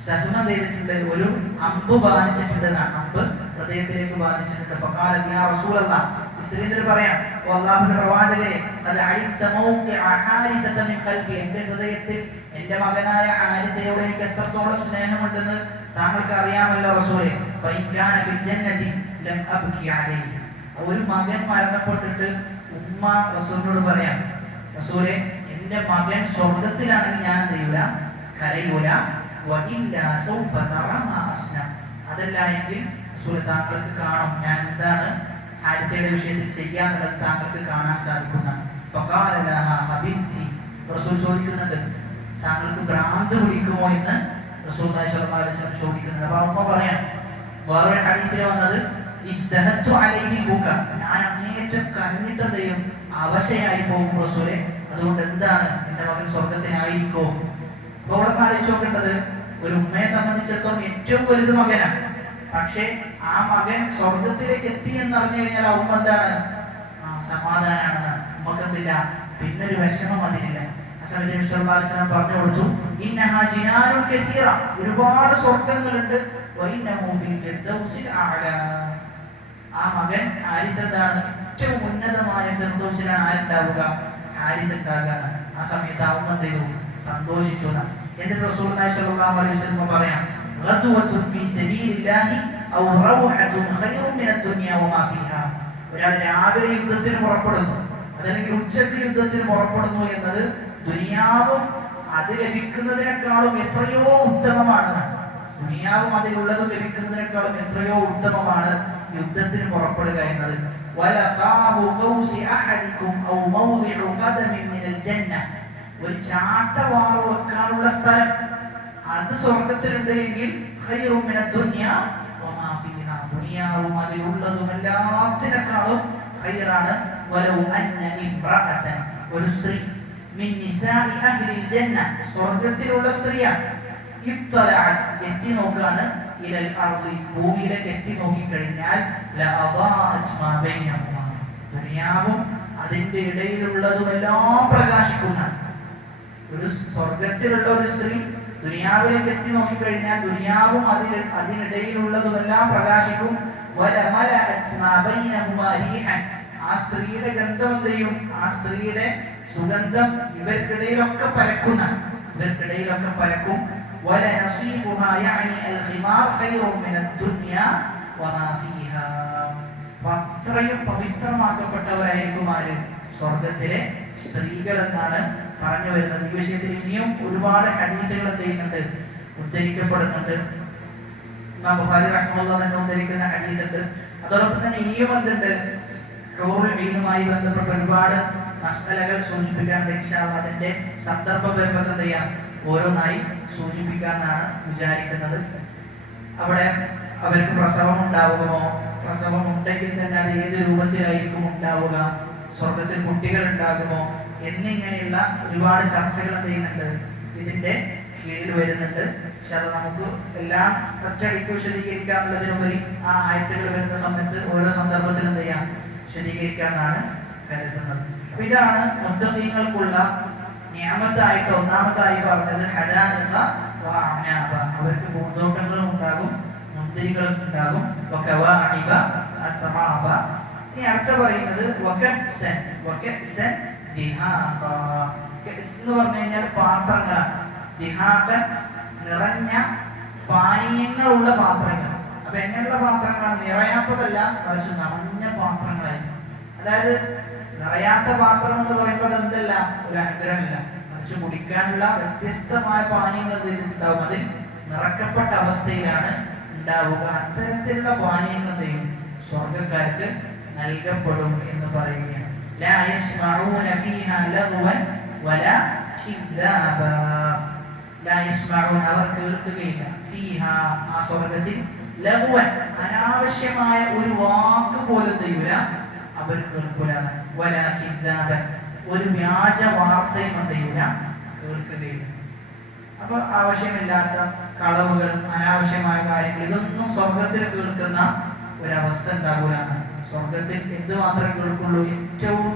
സഹ്മ ചെയ്തിട്ടുണ്ട്, ഒരു അമ്പ് ബാധിച്ചിട്ടുണ്ട്, അമ്പ് ഹൃദയത്തിലേക്ക് ബാധിച്ചിട്ടുണ്ട്. ഫഖാലത് യാ റസൂലല്ലാഹ്, സ്ത്രീ പറയാം, ഓ അല്ലാഹുവിന്റെ പ്രവാചകരെ, ഖദ് അലിംത മൗഖിഅ ഹാരിസത മിൻ ഖൽബി, എന്റെ ഹൃദയത്തിൽ എന്റെ മകനായ ഹാരിസയോട് എനിക്ക് എത്രത്തോളം സ്നേഹമുണ്ടെന്ന് താങ്കൾക്ക് അറിയാമല്ലോ റസൂലേ. ഫഇൻ കാന ഫിൽ ജന്നതി ലം അബ്കി അലൈഹി, ഒരു മകൻ മരണപ്പെട്ടിട്ട് ഉമ്മ റസൂലിനോട് പറയാം, റസൂലേ എന്റെ മകൻ സ്വർഗ്ഗത്തിലാണെങ്കിൽ ഞാൻ ചെയ്യൂല, കരയൂല, വഇല്ലാ സൗഫ തറ മാ അസ്ന, അതല്ല എങ്കിൽ റസൂലേ താങ്കൾക്ക് കാണും ഞാൻ എന്താണ് ഹാരിസയുടെ വിഷയത്തിൽ ചെയ്യാന്നുള്ളത് താങ്കൾക്ക് കാണാൻ സാധിക്കുന്നതാണ്. ഫഖാല ലഹാ ഹബീബ്തി, റസൂൽ ചോദിക്കുന്നുണ്ട് താങ്കൾക്ക് ഭ്രാന്ത് പിടിക്കുമോ എന്ന് റസൂലുള്ളാഹി സ്വല്ലല്ലാഹു അലൈഹി വസല്ലം ചോദിക്കുന്നുണ്ട്. അപ്പൊ അമ്മ പറയാം, വേറൊരു ഹദീസിൽ വന്നത് ഇജ്തഹത്തു അലൈഹി ബുക, ഞാൻ അങ്ങേയറ്റം കരഞ്ഞിട്ടതയും അവശയായി പോകും റസൂലേ, അതുകൊണ്ട് എന്താണ് എന്റെ മകൻ സ്വർഗത്തിനായിരിക്കോ? അപ്പോൾ അവിടെ ആലോചിച്ച് നോക്കേണ്ടത്, ഒരു ഉമ്മയെ സംബന്ധിച്ചിടത്തോളം ഏറ്റവും വലുത് മകനാണ്. പക്ഷെ ആ മകൻ സ്വർഗത്തിലേക്ക് എത്തി എന്നറിഞ്ഞു കഴിഞ്ഞാൽ ആ ഉമ്മ എന്താണ്? സമാധാനാണെന്ന്. ഉമ്മക്ക് എന്തില്ല, പിന്നൊരു വിഷമം അതിനില്ല. പറഞ്ഞു കൊടുത്തു, ഇന്നഹാ ജിനാനുൻ കസീറ, ഒരുപാട് സ്വർഗ്ഗങ്ങളുണ്ട്, വഇന്നഹു ഫിൽ ഫിർദൗസിൽ അഅലാ, ആ മകൻ ഹാരിസ എന്താണ്? ഏറ്റവും ഉന്നതമായ ഫിർദൗസിലാണ് ആരുണ്ടാവുക? ഹാരിസ ഉണ്ടാകുക. ആ സമയത്ത് ആ ഉമ്മ എന്ത് ചെയ്തു? സന്തോഷിച്ചു. എന്നിട്ട് റസൂലുള്ളാഹി സ്വല്ലല്ലാഹു അലൈഹി വസല്ലം പറയാം, ഗസ്വത്തുൻ ഫീ സബീലില്ലാഹി ഔ റൗഹത്തുൻ ഖൈറുൻ മിനദ് ദുനിയ വമാ ഫീഹാ, ഒരാൾ രാവിലെ യുദ്ധത്തിന് പുറപ്പെടുന്നു, അതല്ലെങ്കിൽ ഉച്ചയ്ക്ക് യുദ്ധത്തിന് പുറപ്പെടുന്നു എന്നത് ദുനിയാവും അത് ലഭിക്കുന്നതിനേക്കാളും എത്രയോ ഉത്തമമാണ്. ദുനിയാവും അതിലുള്ളതും ലഭിക്കുന്നതിനേക്കാളും എത്രയോ ഉത്തമമാണ് യുദ്ധത്തിന് പുറപ്പെടുക എന്നത്. വലഖാബു ഖൗസി അഹദികും ഔ മൗദിഉ ഖദമിൻ മിനൽ ജന്ന, ഒരു ചാട്ടവാറ് വെക്കാനുള്ള സ്ഥലം അത് സ്വർഗ്ഗത്തിലുണ്ട് എങ്കിൽ ഖൈറു മിനദ് ദുനിയ വമാ ഫീഹാ, ദുനിയാവും അതിലുള്ളതും എല്ലാത്തിനേക്കാളും ഖൈറാണ്. വലൗ അന്ന ഇംറഅതൻ, ഒരു സ്ത്രീ, മിൻ നിസാഇ അഹ്ലിൽ ജന്ന, സ്വർഗ്ഗത്തിലുള്ള സ്ത്രീയാണ്, ഇത്തലഅത്, എത്തി നോക്കാണ്, ഇലൽ അർളി, ഭൂമിയിലേക്ക് എത്തി നോക്കി കഴിഞ്ഞാൽ ലഅദാഅത് മാ ബൈനഹുമാ, ദുനിയാവും അതിന്റെ ഇടയിലുള്ളതും എല്ലാം പ്രകാശിക്കുന്ന ഒരു സ്വർഗ്ഗത്തിലുള്ള ഒരു സ്ത്രീ ദുനിയാവിലേക്ക് എത്തി നോക്കി കഴിഞ്ഞാൽ ദുനിയാവും അതിനിടയിലുള്ളതുമെല്ലാം പ്രകാശിക്കും. വലമലഅത് മാ ബൈനഹുമാ റീഹൻ, ആ സ്ത്രീയുടെ ഗന്ധം എന്ത് ചെയ്യും? ആ സ്ത്രീയുടെ സുഗന്ധം ഇവർക്കിടയിലൊക്കെ പരക്കും. വലനസീഫുഹാ യഅനി അൽഖിമാർ ഖൈറുൻ മിനദ് ദുനിയ വമാ ഫീഹാ, അത്രയും പവിത്രമാക്കപ്പെട്ടവരായിരിക്കും ആര്? സ്വർഗ്ഗത്തിലെ സ്ത്രീകൾ എന്നാണ് പറഞ്ഞു വരുന്നത്. ഈ വിഷയത്തിൽ ഇനിയും ഒരുപാട് ഹദീസുകൾ എന്ത് ചെയ്യുന്നുണ്ട്? ഉദ്ധരിക്കപ്പെടുന്നുണ്ട്. ഇമാം ബുഖാരി റഹ്മത്തുള്ളാഹി തന്നെ ഉദ്ധരിക്കുന്ന ഹദീസുണ്ട്. അതോടൊപ്പം തന്നെ ഇനിയും എന്തുണ്ട്? ഹൂറുൽ ഈനുമായി ബന്ധപ്പെട്ട ഒരുപാട് മസ്അലകൾ സൂചിപ്പിക്കാൻ ഇൻഷാഅല്ലാഹ് അതിന്റെ സന്ദർഭം വരുമ്പോൾ എന്ത് ചെയ്യാം, ഓരോന്നായി സൂചിപ്പിക്കാനാണ് വിചാരിക്കുന്നത്. അവിടെ അവർക്ക് പ്രസവം ഉണ്ടാവുമോ, പ്രസവം ഉണ്ടെങ്കിൽ തന്നെ അത് ഏത് രൂപത്തിലായിരിക്കും ഉണ്ടാവുക, സ്വർഗത്തിൽ കുട്ടികൾ ഉണ്ടാകുമോ എന്നിങ്ങനെയുള്ള ഒരുപാട് ചർച്ചകൾ ചെയ്യുന്നുണ്ട്, ഇതിന്റെ കീഴിൽ വരുന്നുണ്ട്. പക്ഷെ അത് നമുക്ക് എല്ലാം ഒറ്റയടിക്ക് വിശദീകരിക്കാനുള്ളതിനുപരി ആ ആഴ്ചകൾ വരുന്ന സമയത്ത് ഓരോ സന്ദർഭത്തിൽ എന്ത് ചെയ്യാം, വിശദീകരിക്കാനാണ് കരുതുന്നത്. അപ്പൊ ഇതാണ് മുത്തഖീങ്ങൾക്കുള്ള നിഅമത്തായിട്ട് ഒന്നാമതായി പറഞ്ഞത് ഹദാഇഖ വ അഅനാബ, അവർക്ക് പൂന്തോട്ടങ്ങളും ഉണ്ടാകും, മുന്തിരികളും ഉണ്ടാകും. വകവാഇബ അത്റാബ. ഇനി അടുത്ത പറയുന്നത് വകഅ്സൻ ദിഹാഖ. കഅ്സ് എന്ന് പറഞ്ഞു കഴിഞ്ഞാൽ പാത്രങ്ങളാണ്. ദിഹാഖൻ നിറഞ്ഞ പാനീയങ്ങളുള്ള പാത്രങ്ങൾ. അപ്പൊ എങ്ങനെയുള്ള പാത്രങ്ങളാണ്? നിറയാത്തതല്ല, മറിച്ച് നിറഞ്ഞ പാത്രങ്ങളായിരിക്കും. അതായത് നിറയാത്ത പാത്രം എന്ന് പറയുമ്പോൾ എന്തല്ല, ഒരു അനുഗ്രഹമില്ല, മറിച്ച് കുടിക്കാനുള്ള വ്യത്യസ്തമായ പാനീയങ്ങൾ ഉണ്ടാവും, അതിൽ നിറക്കപ്പെട്ട അവസ്ഥയിലാണ് ഉണ്ടാവുക. അത്തരത്തിലുള്ള പാനീയങ്ങൾ എന്തെയും സ്വർഗക്കാർക്ക് നൽകപ്പെടും എന്ന് പറയുകയാണ്. ലാ യസ്മഊന ഫീഹാ ലഗ്വൻ വലാ കിദ്ദാബ. ലാ യസ്മഊന, അവർ കേൾക്കുകയില്ല, ഫീഹാ, ആ സ്വർഗത്തിൽ, ലഗ്വൻ, അനാവശ്യമായ ഒരു വാക്ക് പോലും ചെയ്യൂല അവർ കേൾക്കൂല, വലാ കിദ്ദാബ, ഒരു വ്യാജ വാർത്തയും എന്ത് ചെയ്യൂല, കേൾക്കുകയില്ല. അപ്പൊ ആവശ്യമില്ലാത്ത കളവുകൾ, അനാവശ്യമായ കാര്യങ്ങൾ, ഇതൊന്നും സ്വർഗത്തിൽ കേൾക്കുന്ന ഒരവസ്ഥ ഉണ്ടാകൂല. സ്വർഗത്തിൽ എന്തുമാത്രം കേൾക്കുള്ളൂ? ഏറ്റവും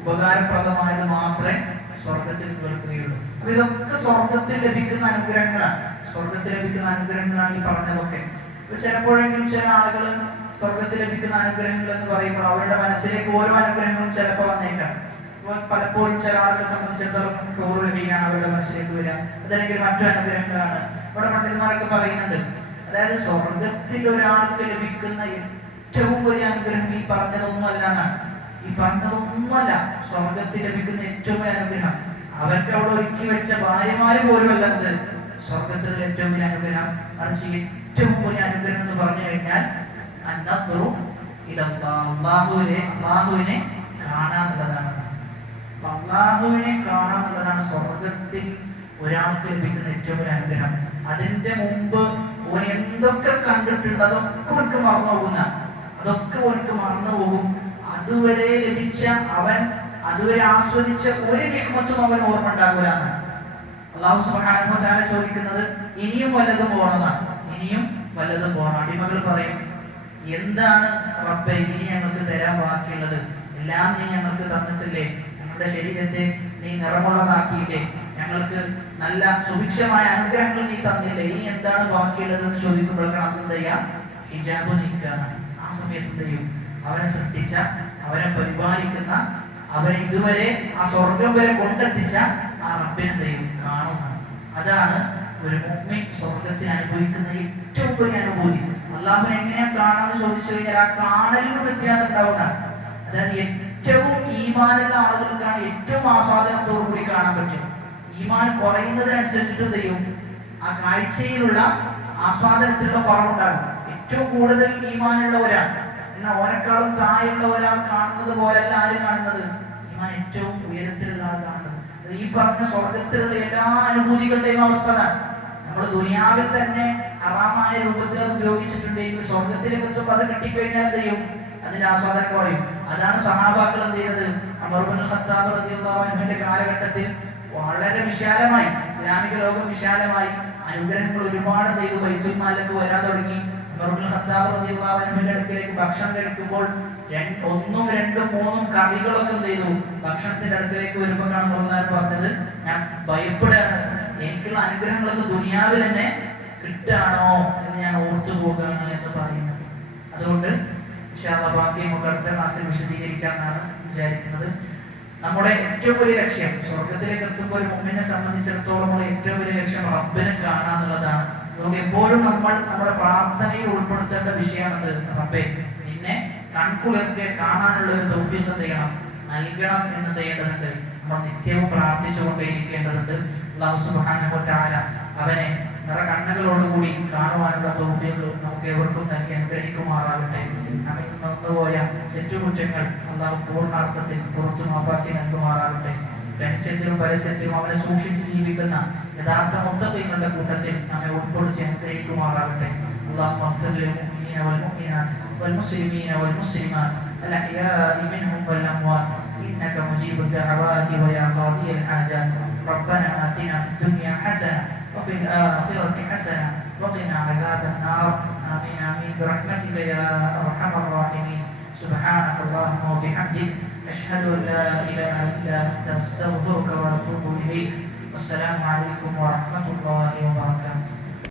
ഉപകാരപ്രദമായത് മാത്രമേ സ്വർഗത്തിൽ കേൾക്കുകയുള്ളൂ. അപ്പൊ ഇതൊക്കെ സ്വർഗത്തിൽ ലഭിക്കുന്ന അനുഗ്രഹങ്ങളാണ്. സ്വർഗത്തിൽ ലഭിക്കുന്ന അനുഗ്രഹങ്ങളാണ് ഈ പറഞ്ഞതൊക്കെ. ഇപ്പൊ ചിലപ്പോഴെങ്കിലും ചില ആളുകൾ സ്വർഗത്തിൽ ലഭിക്കുന്ന അനുഗ്രഹങ്ങൾ എന്ന് പറയുമ്പോൾ അവരുടെ മനസ്സിലേക്ക് ഓരോ അനുഗ്രഹങ്ങളും ചിലപ്പോൾ വന്നേക്കാം. പലപ്പോഴും ചില ആളുകളെ സംബന്ധിച്ചിടത്തോളം ഹൂറുലീനാണ് അവരുടെ മനസ്സിലേക്ക് വരിക, അതല്ലെങ്കിൽ മറ്റു അനുഗ്രഹങ്ങളാണ്. ഇവിടെ പണ്ഡിതന്മാരൊക്കെ പറയുന്നുണ്ട്, അതായത് സ്വർഗത്തിൽ ഒരാൾക്ക് ലഭിക്കുന്ന ഏറ്റവും വലിയ അനുഗ്രഹം ഈ പറഞ്ഞതൊന്നുമല്ല എന്നാണ്. ഈ പറഞ്ഞതൊന്നുമല്ല സ്വർഗത്തിൽ ലഭിക്കുന്ന ഏറ്റവും വലിയ അനുഗ്രഹം. അവർക്ക് അവിടെ ഒരുക്കി വെച്ച ഭാര്യമാര് പോലും അല്ല എന്ത് സ്വർഗത്തിലുള്ള ഏറ്റവും വലിയ അനുഗ്രഹം. മറിച്ച് ഏറ്റവും വലിയ അനുഗ്രഹം എന്ന് പറഞ്ഞു കഴിഞ്ഞാൽ അള്ളാഹുവിനെ കാണാന്നുള്ളതാണ്. അള്ളാഹുവിനെ കാണാന്നുള്ളതാണ് സ്വർഗത്തിൽ ഒരാൾക്ക് ലഭിക്കുന്ന ഏറ്റവും വലിയ അനുഗ്രഹം. അതിന്റെ മുമ്പ് ഓൻ എന്തൊക്കെ കണ്ടിട്ടുണ്ട് അതൊക്കെ അവർക്ക് മറന്നു പോകുന്ന, അതൊക്കെ അവർക്ക് മറന്നു പോകും. അതുവരെ ലഭിച്ച അവൻ, അതുവരെ ആസ്വദിച്ച ഒരു നിഅമത്തും അവൻ ഓർമ്മ ഉണ്ടാകൂല. അല്ലാഹു സുബ്ഹാനഹു വ തആല ചോദിക്കുന്നത് ഇനിയും വല്ലതും പോകണമെന്നാണ്. ഇനിയും വല്ലതും പോകണം. അടിമകൾ പറയും, എന്താണ് റബ്ബേ ഇനി ഞങ്ങൾക്ക് തരാൻ ബാക്കിയുള്ളത്? എല്ലാം നീ ഞങ്ങൾക്ക് തന്നിട്ടില്ലേ? ഞങ്ങളുടെ ശരീരത്തെ നീ നിറമുള്ളതാക്കിയില്ലേ? ഞങ്ങൾക്ക് നല്ല സുഭിക്ഷമായ അനുഗ്രഹങ്ങൾ നീ തന്നില്ലേ? ഇനി എന്താണ് ബാക്കിയുള്ളത് എന്ന് ചോദിക്കുമ്പോഴേക്കാണ് അത് ചെയ്യാം ഹിജാബ് നീക്കുകയാണ്. ആ സമയത്ത് ചെയ്യും അവനെ സൃഷ്ടിച്ച, അവനെ പരിപാലിക്കുന്ന, അവനെ ഇതുവരെ ആ സ്വർഗം വരെ കൊണ്ടെത്തിച്ച ആ റബ്ബിനെ ചെയ്യും കാണുന്നതാണ്. അതാണ് ഒരു മുഅ്മിൻ സ്വർഗത്തിൽ അനുഭവിക്കുന്ന ഏറ്റവും വലിയ അനുഭൂതി. അല്ലാഹുവിനെ എങ്ങനെയാ കാണാന്ന് ചോദിച്ചു കഴിഞ്ഞാൽ ആ കാണലിനും വ്യത്യാസം ഉണ്ടാവുക. അതായത് ഏറ്റവും ഈമാനുള്ള ആളുകൾക്കാണ് ഏറ്റവും ആസ്വാദനത്തോടു കൂടി കാണാൻ പറ്റും. ഈമാൻ കുറയുന്നതിനനുസരിച്ചിട്ട് ചെയ്യും ആ കാഴ്ചയിലുള്ള ആസ്വാദനത്തിലുള്ള കുറവുണ്ടാകും. ഏറ്റവും കൂടുതൽ ഈമാനുള്ള ഒരാൾ എന്നാൽ ഓരെക്കാളും താഴെയുള്ള ഒരാൾ കാണുന്നത് പോലെയല്ല ആരും കാണുന്നത്. ഈമാൻ ഏറ്റവും ഉയരത്തിലുള്ള ആൾ കാണുന്നത്. ഈ പറഞ്ഞ സ്വർഗത്തിലുള്ള എല്ലാ അനുഭൂതികളുടെയും അവസ്ഥ നമ്മൾ ദുനിയാവിൽ തന്നെ ഹറാമായ രൂപത്തിൽ അത് ഉപയോഗിച്ചിട്ടുണ്ടെങ്കിൽ സ്വർഗത്തിലേക്ക് എത്തുമ്പോൾ അത് കിട്ടിക്കഴിഞ്ഞാൽ എന്ത് ചെയ്യും? അതിന്റെ ആസ്വാദനം കുറയും. അതാണ് സഹാബാക്കൾ എന്ത് ചെയ്തത്? ഉമർ ഇബ്നുൽ ഖത്താബ് റളിയല്ലാഹു അൻഹുവിന്റെ കാലഘട്ടത്തിൽ വളരെ വിശാലമായി, ഇസ്ലാമിക ലോകം വിശാലമായി, അനുഗ്രഹങ്ങൾ ഒരുപാട് ചെയ്തു. ബൈത്തുൽ മാലിലേക്ക് വരാൻ തുടങ്ങി. ഉമർ ഇബ്നുൽ ഖത്താബ് റളിയല്ലാഹു അൻഹുവിന്റെ അടുക്കലേക്ക് ഭക്ഷണം കഴിക്കുമ്പോൾ 1ഉം 2ഉം 3ഉം കറികളൊക്കെ എന്ത് ചെയ്തു? ഭക്ഷണത്തിന്റെ അടുക്കലേക്ക് വരുമ്പോൾ കാണുമ്പോൾ പറഞ്ഞത്, ഞാൻ ഭയപ്പെടുകയാണ്, എനിക്കുള്ള അനുഗ്രഹങ്ങളൊക്കെ ദുനിയാവിൽ തന്നെ കിട്ടാണോ എന്ന് ഞാൻ ഓർത്തു പോകുകയാണ് എന്ന് പറയുന്നത്. അതുകൊണ്ട് ബാക്കി നമുക്ക് അടുത്ത ക്ലാസ്സിൽ വിശദീകരിക്കാമെന്നാണ് വിചാരിക്കുന്നത്. നമ്മുടെ ഏറ്റവും വലിയ ലക്ഷ്യം സ്വർഗത്തിലേക്ക് എത്തുമ്പോൾ ഒരു മുഅ്മിനെ സംബന്ധിച്ചിടത്തോളം ഏറ്റവും വലിയ ലക്ഷ്യം റബ്ബിനെ കാണുക എന്നുള്ളതാണ്. അതുകൊണ്ട് എപ്പോഴും നമ്മൾ നമ്മുടെ പ്രാർത്ഥനയിൽ ഉൾപ്പെടുത്തേണ്ട വിഷയമാണത്. റബ്ബേ നിന്നെ കൺകുളിർക്കെ കാണാനുള്ള ഒരു തൗഫീഖ് ചെയ്യണം, നൽകണം എന്ന് ചെയ്യേണ്ടതുണ്ട്. നമ്മൾ നിത്യവും പ്രാർത്ഥിച്ചുകൊണ്ടേയിരിക്കേണ്ടതുണ്ട്. അല്ലാഹു സുബ്ഹാനഹു വ തആല അവനെ നിറകണ്ണുകളോടുകൂടി കാണുവാനുള്ള തൗഫീഖ് നമുക്ക് ഏവർക്കും നൽകി അനുഗ്രഹിക്കുമാറാകട്ടെ. നമ്മിൽ നിന്നുപോയ തെറ്റുകുറ്റങ്ങൾ അല്ലാഹു പൂർണ്ണാർത്ഥത്തിൽ പുറത്തു മാപ്പാക്കി നൽകുമാറാകട്ടെ. രഹസ്യത്തിലും പരസ്യത്തിലും അവനെ സൂക്ഷിച്ച് ജീവിക്കുന്ന യഥാർത്ഥ മുത്തഖീങ്ങളുടെ കൂട്ടത്തിൽ നമ്മെ ഉൾപ്പെടുത്തി അനുഗ്രഹിക്കുമാറാകട്ടെ. اللهم اغفر للمؤمنين والمؤمنات والمسلمين والمسلمات الأحياء منهم والأموات إنك مجيب الدعوات ويا قاضي الحاجات. ربنا آتنا في الدنيا حسنة وفي الآخرة حسنة وقنا عذاب النار. آمين آمين برحمتك يا أرحم الراحمين. سبحانك اللهم وبحمدك أشهد أن لا إله إلا أنت أستغفرك وأتوب إليك. والسلام عليكم ورحمة الله وبركاته.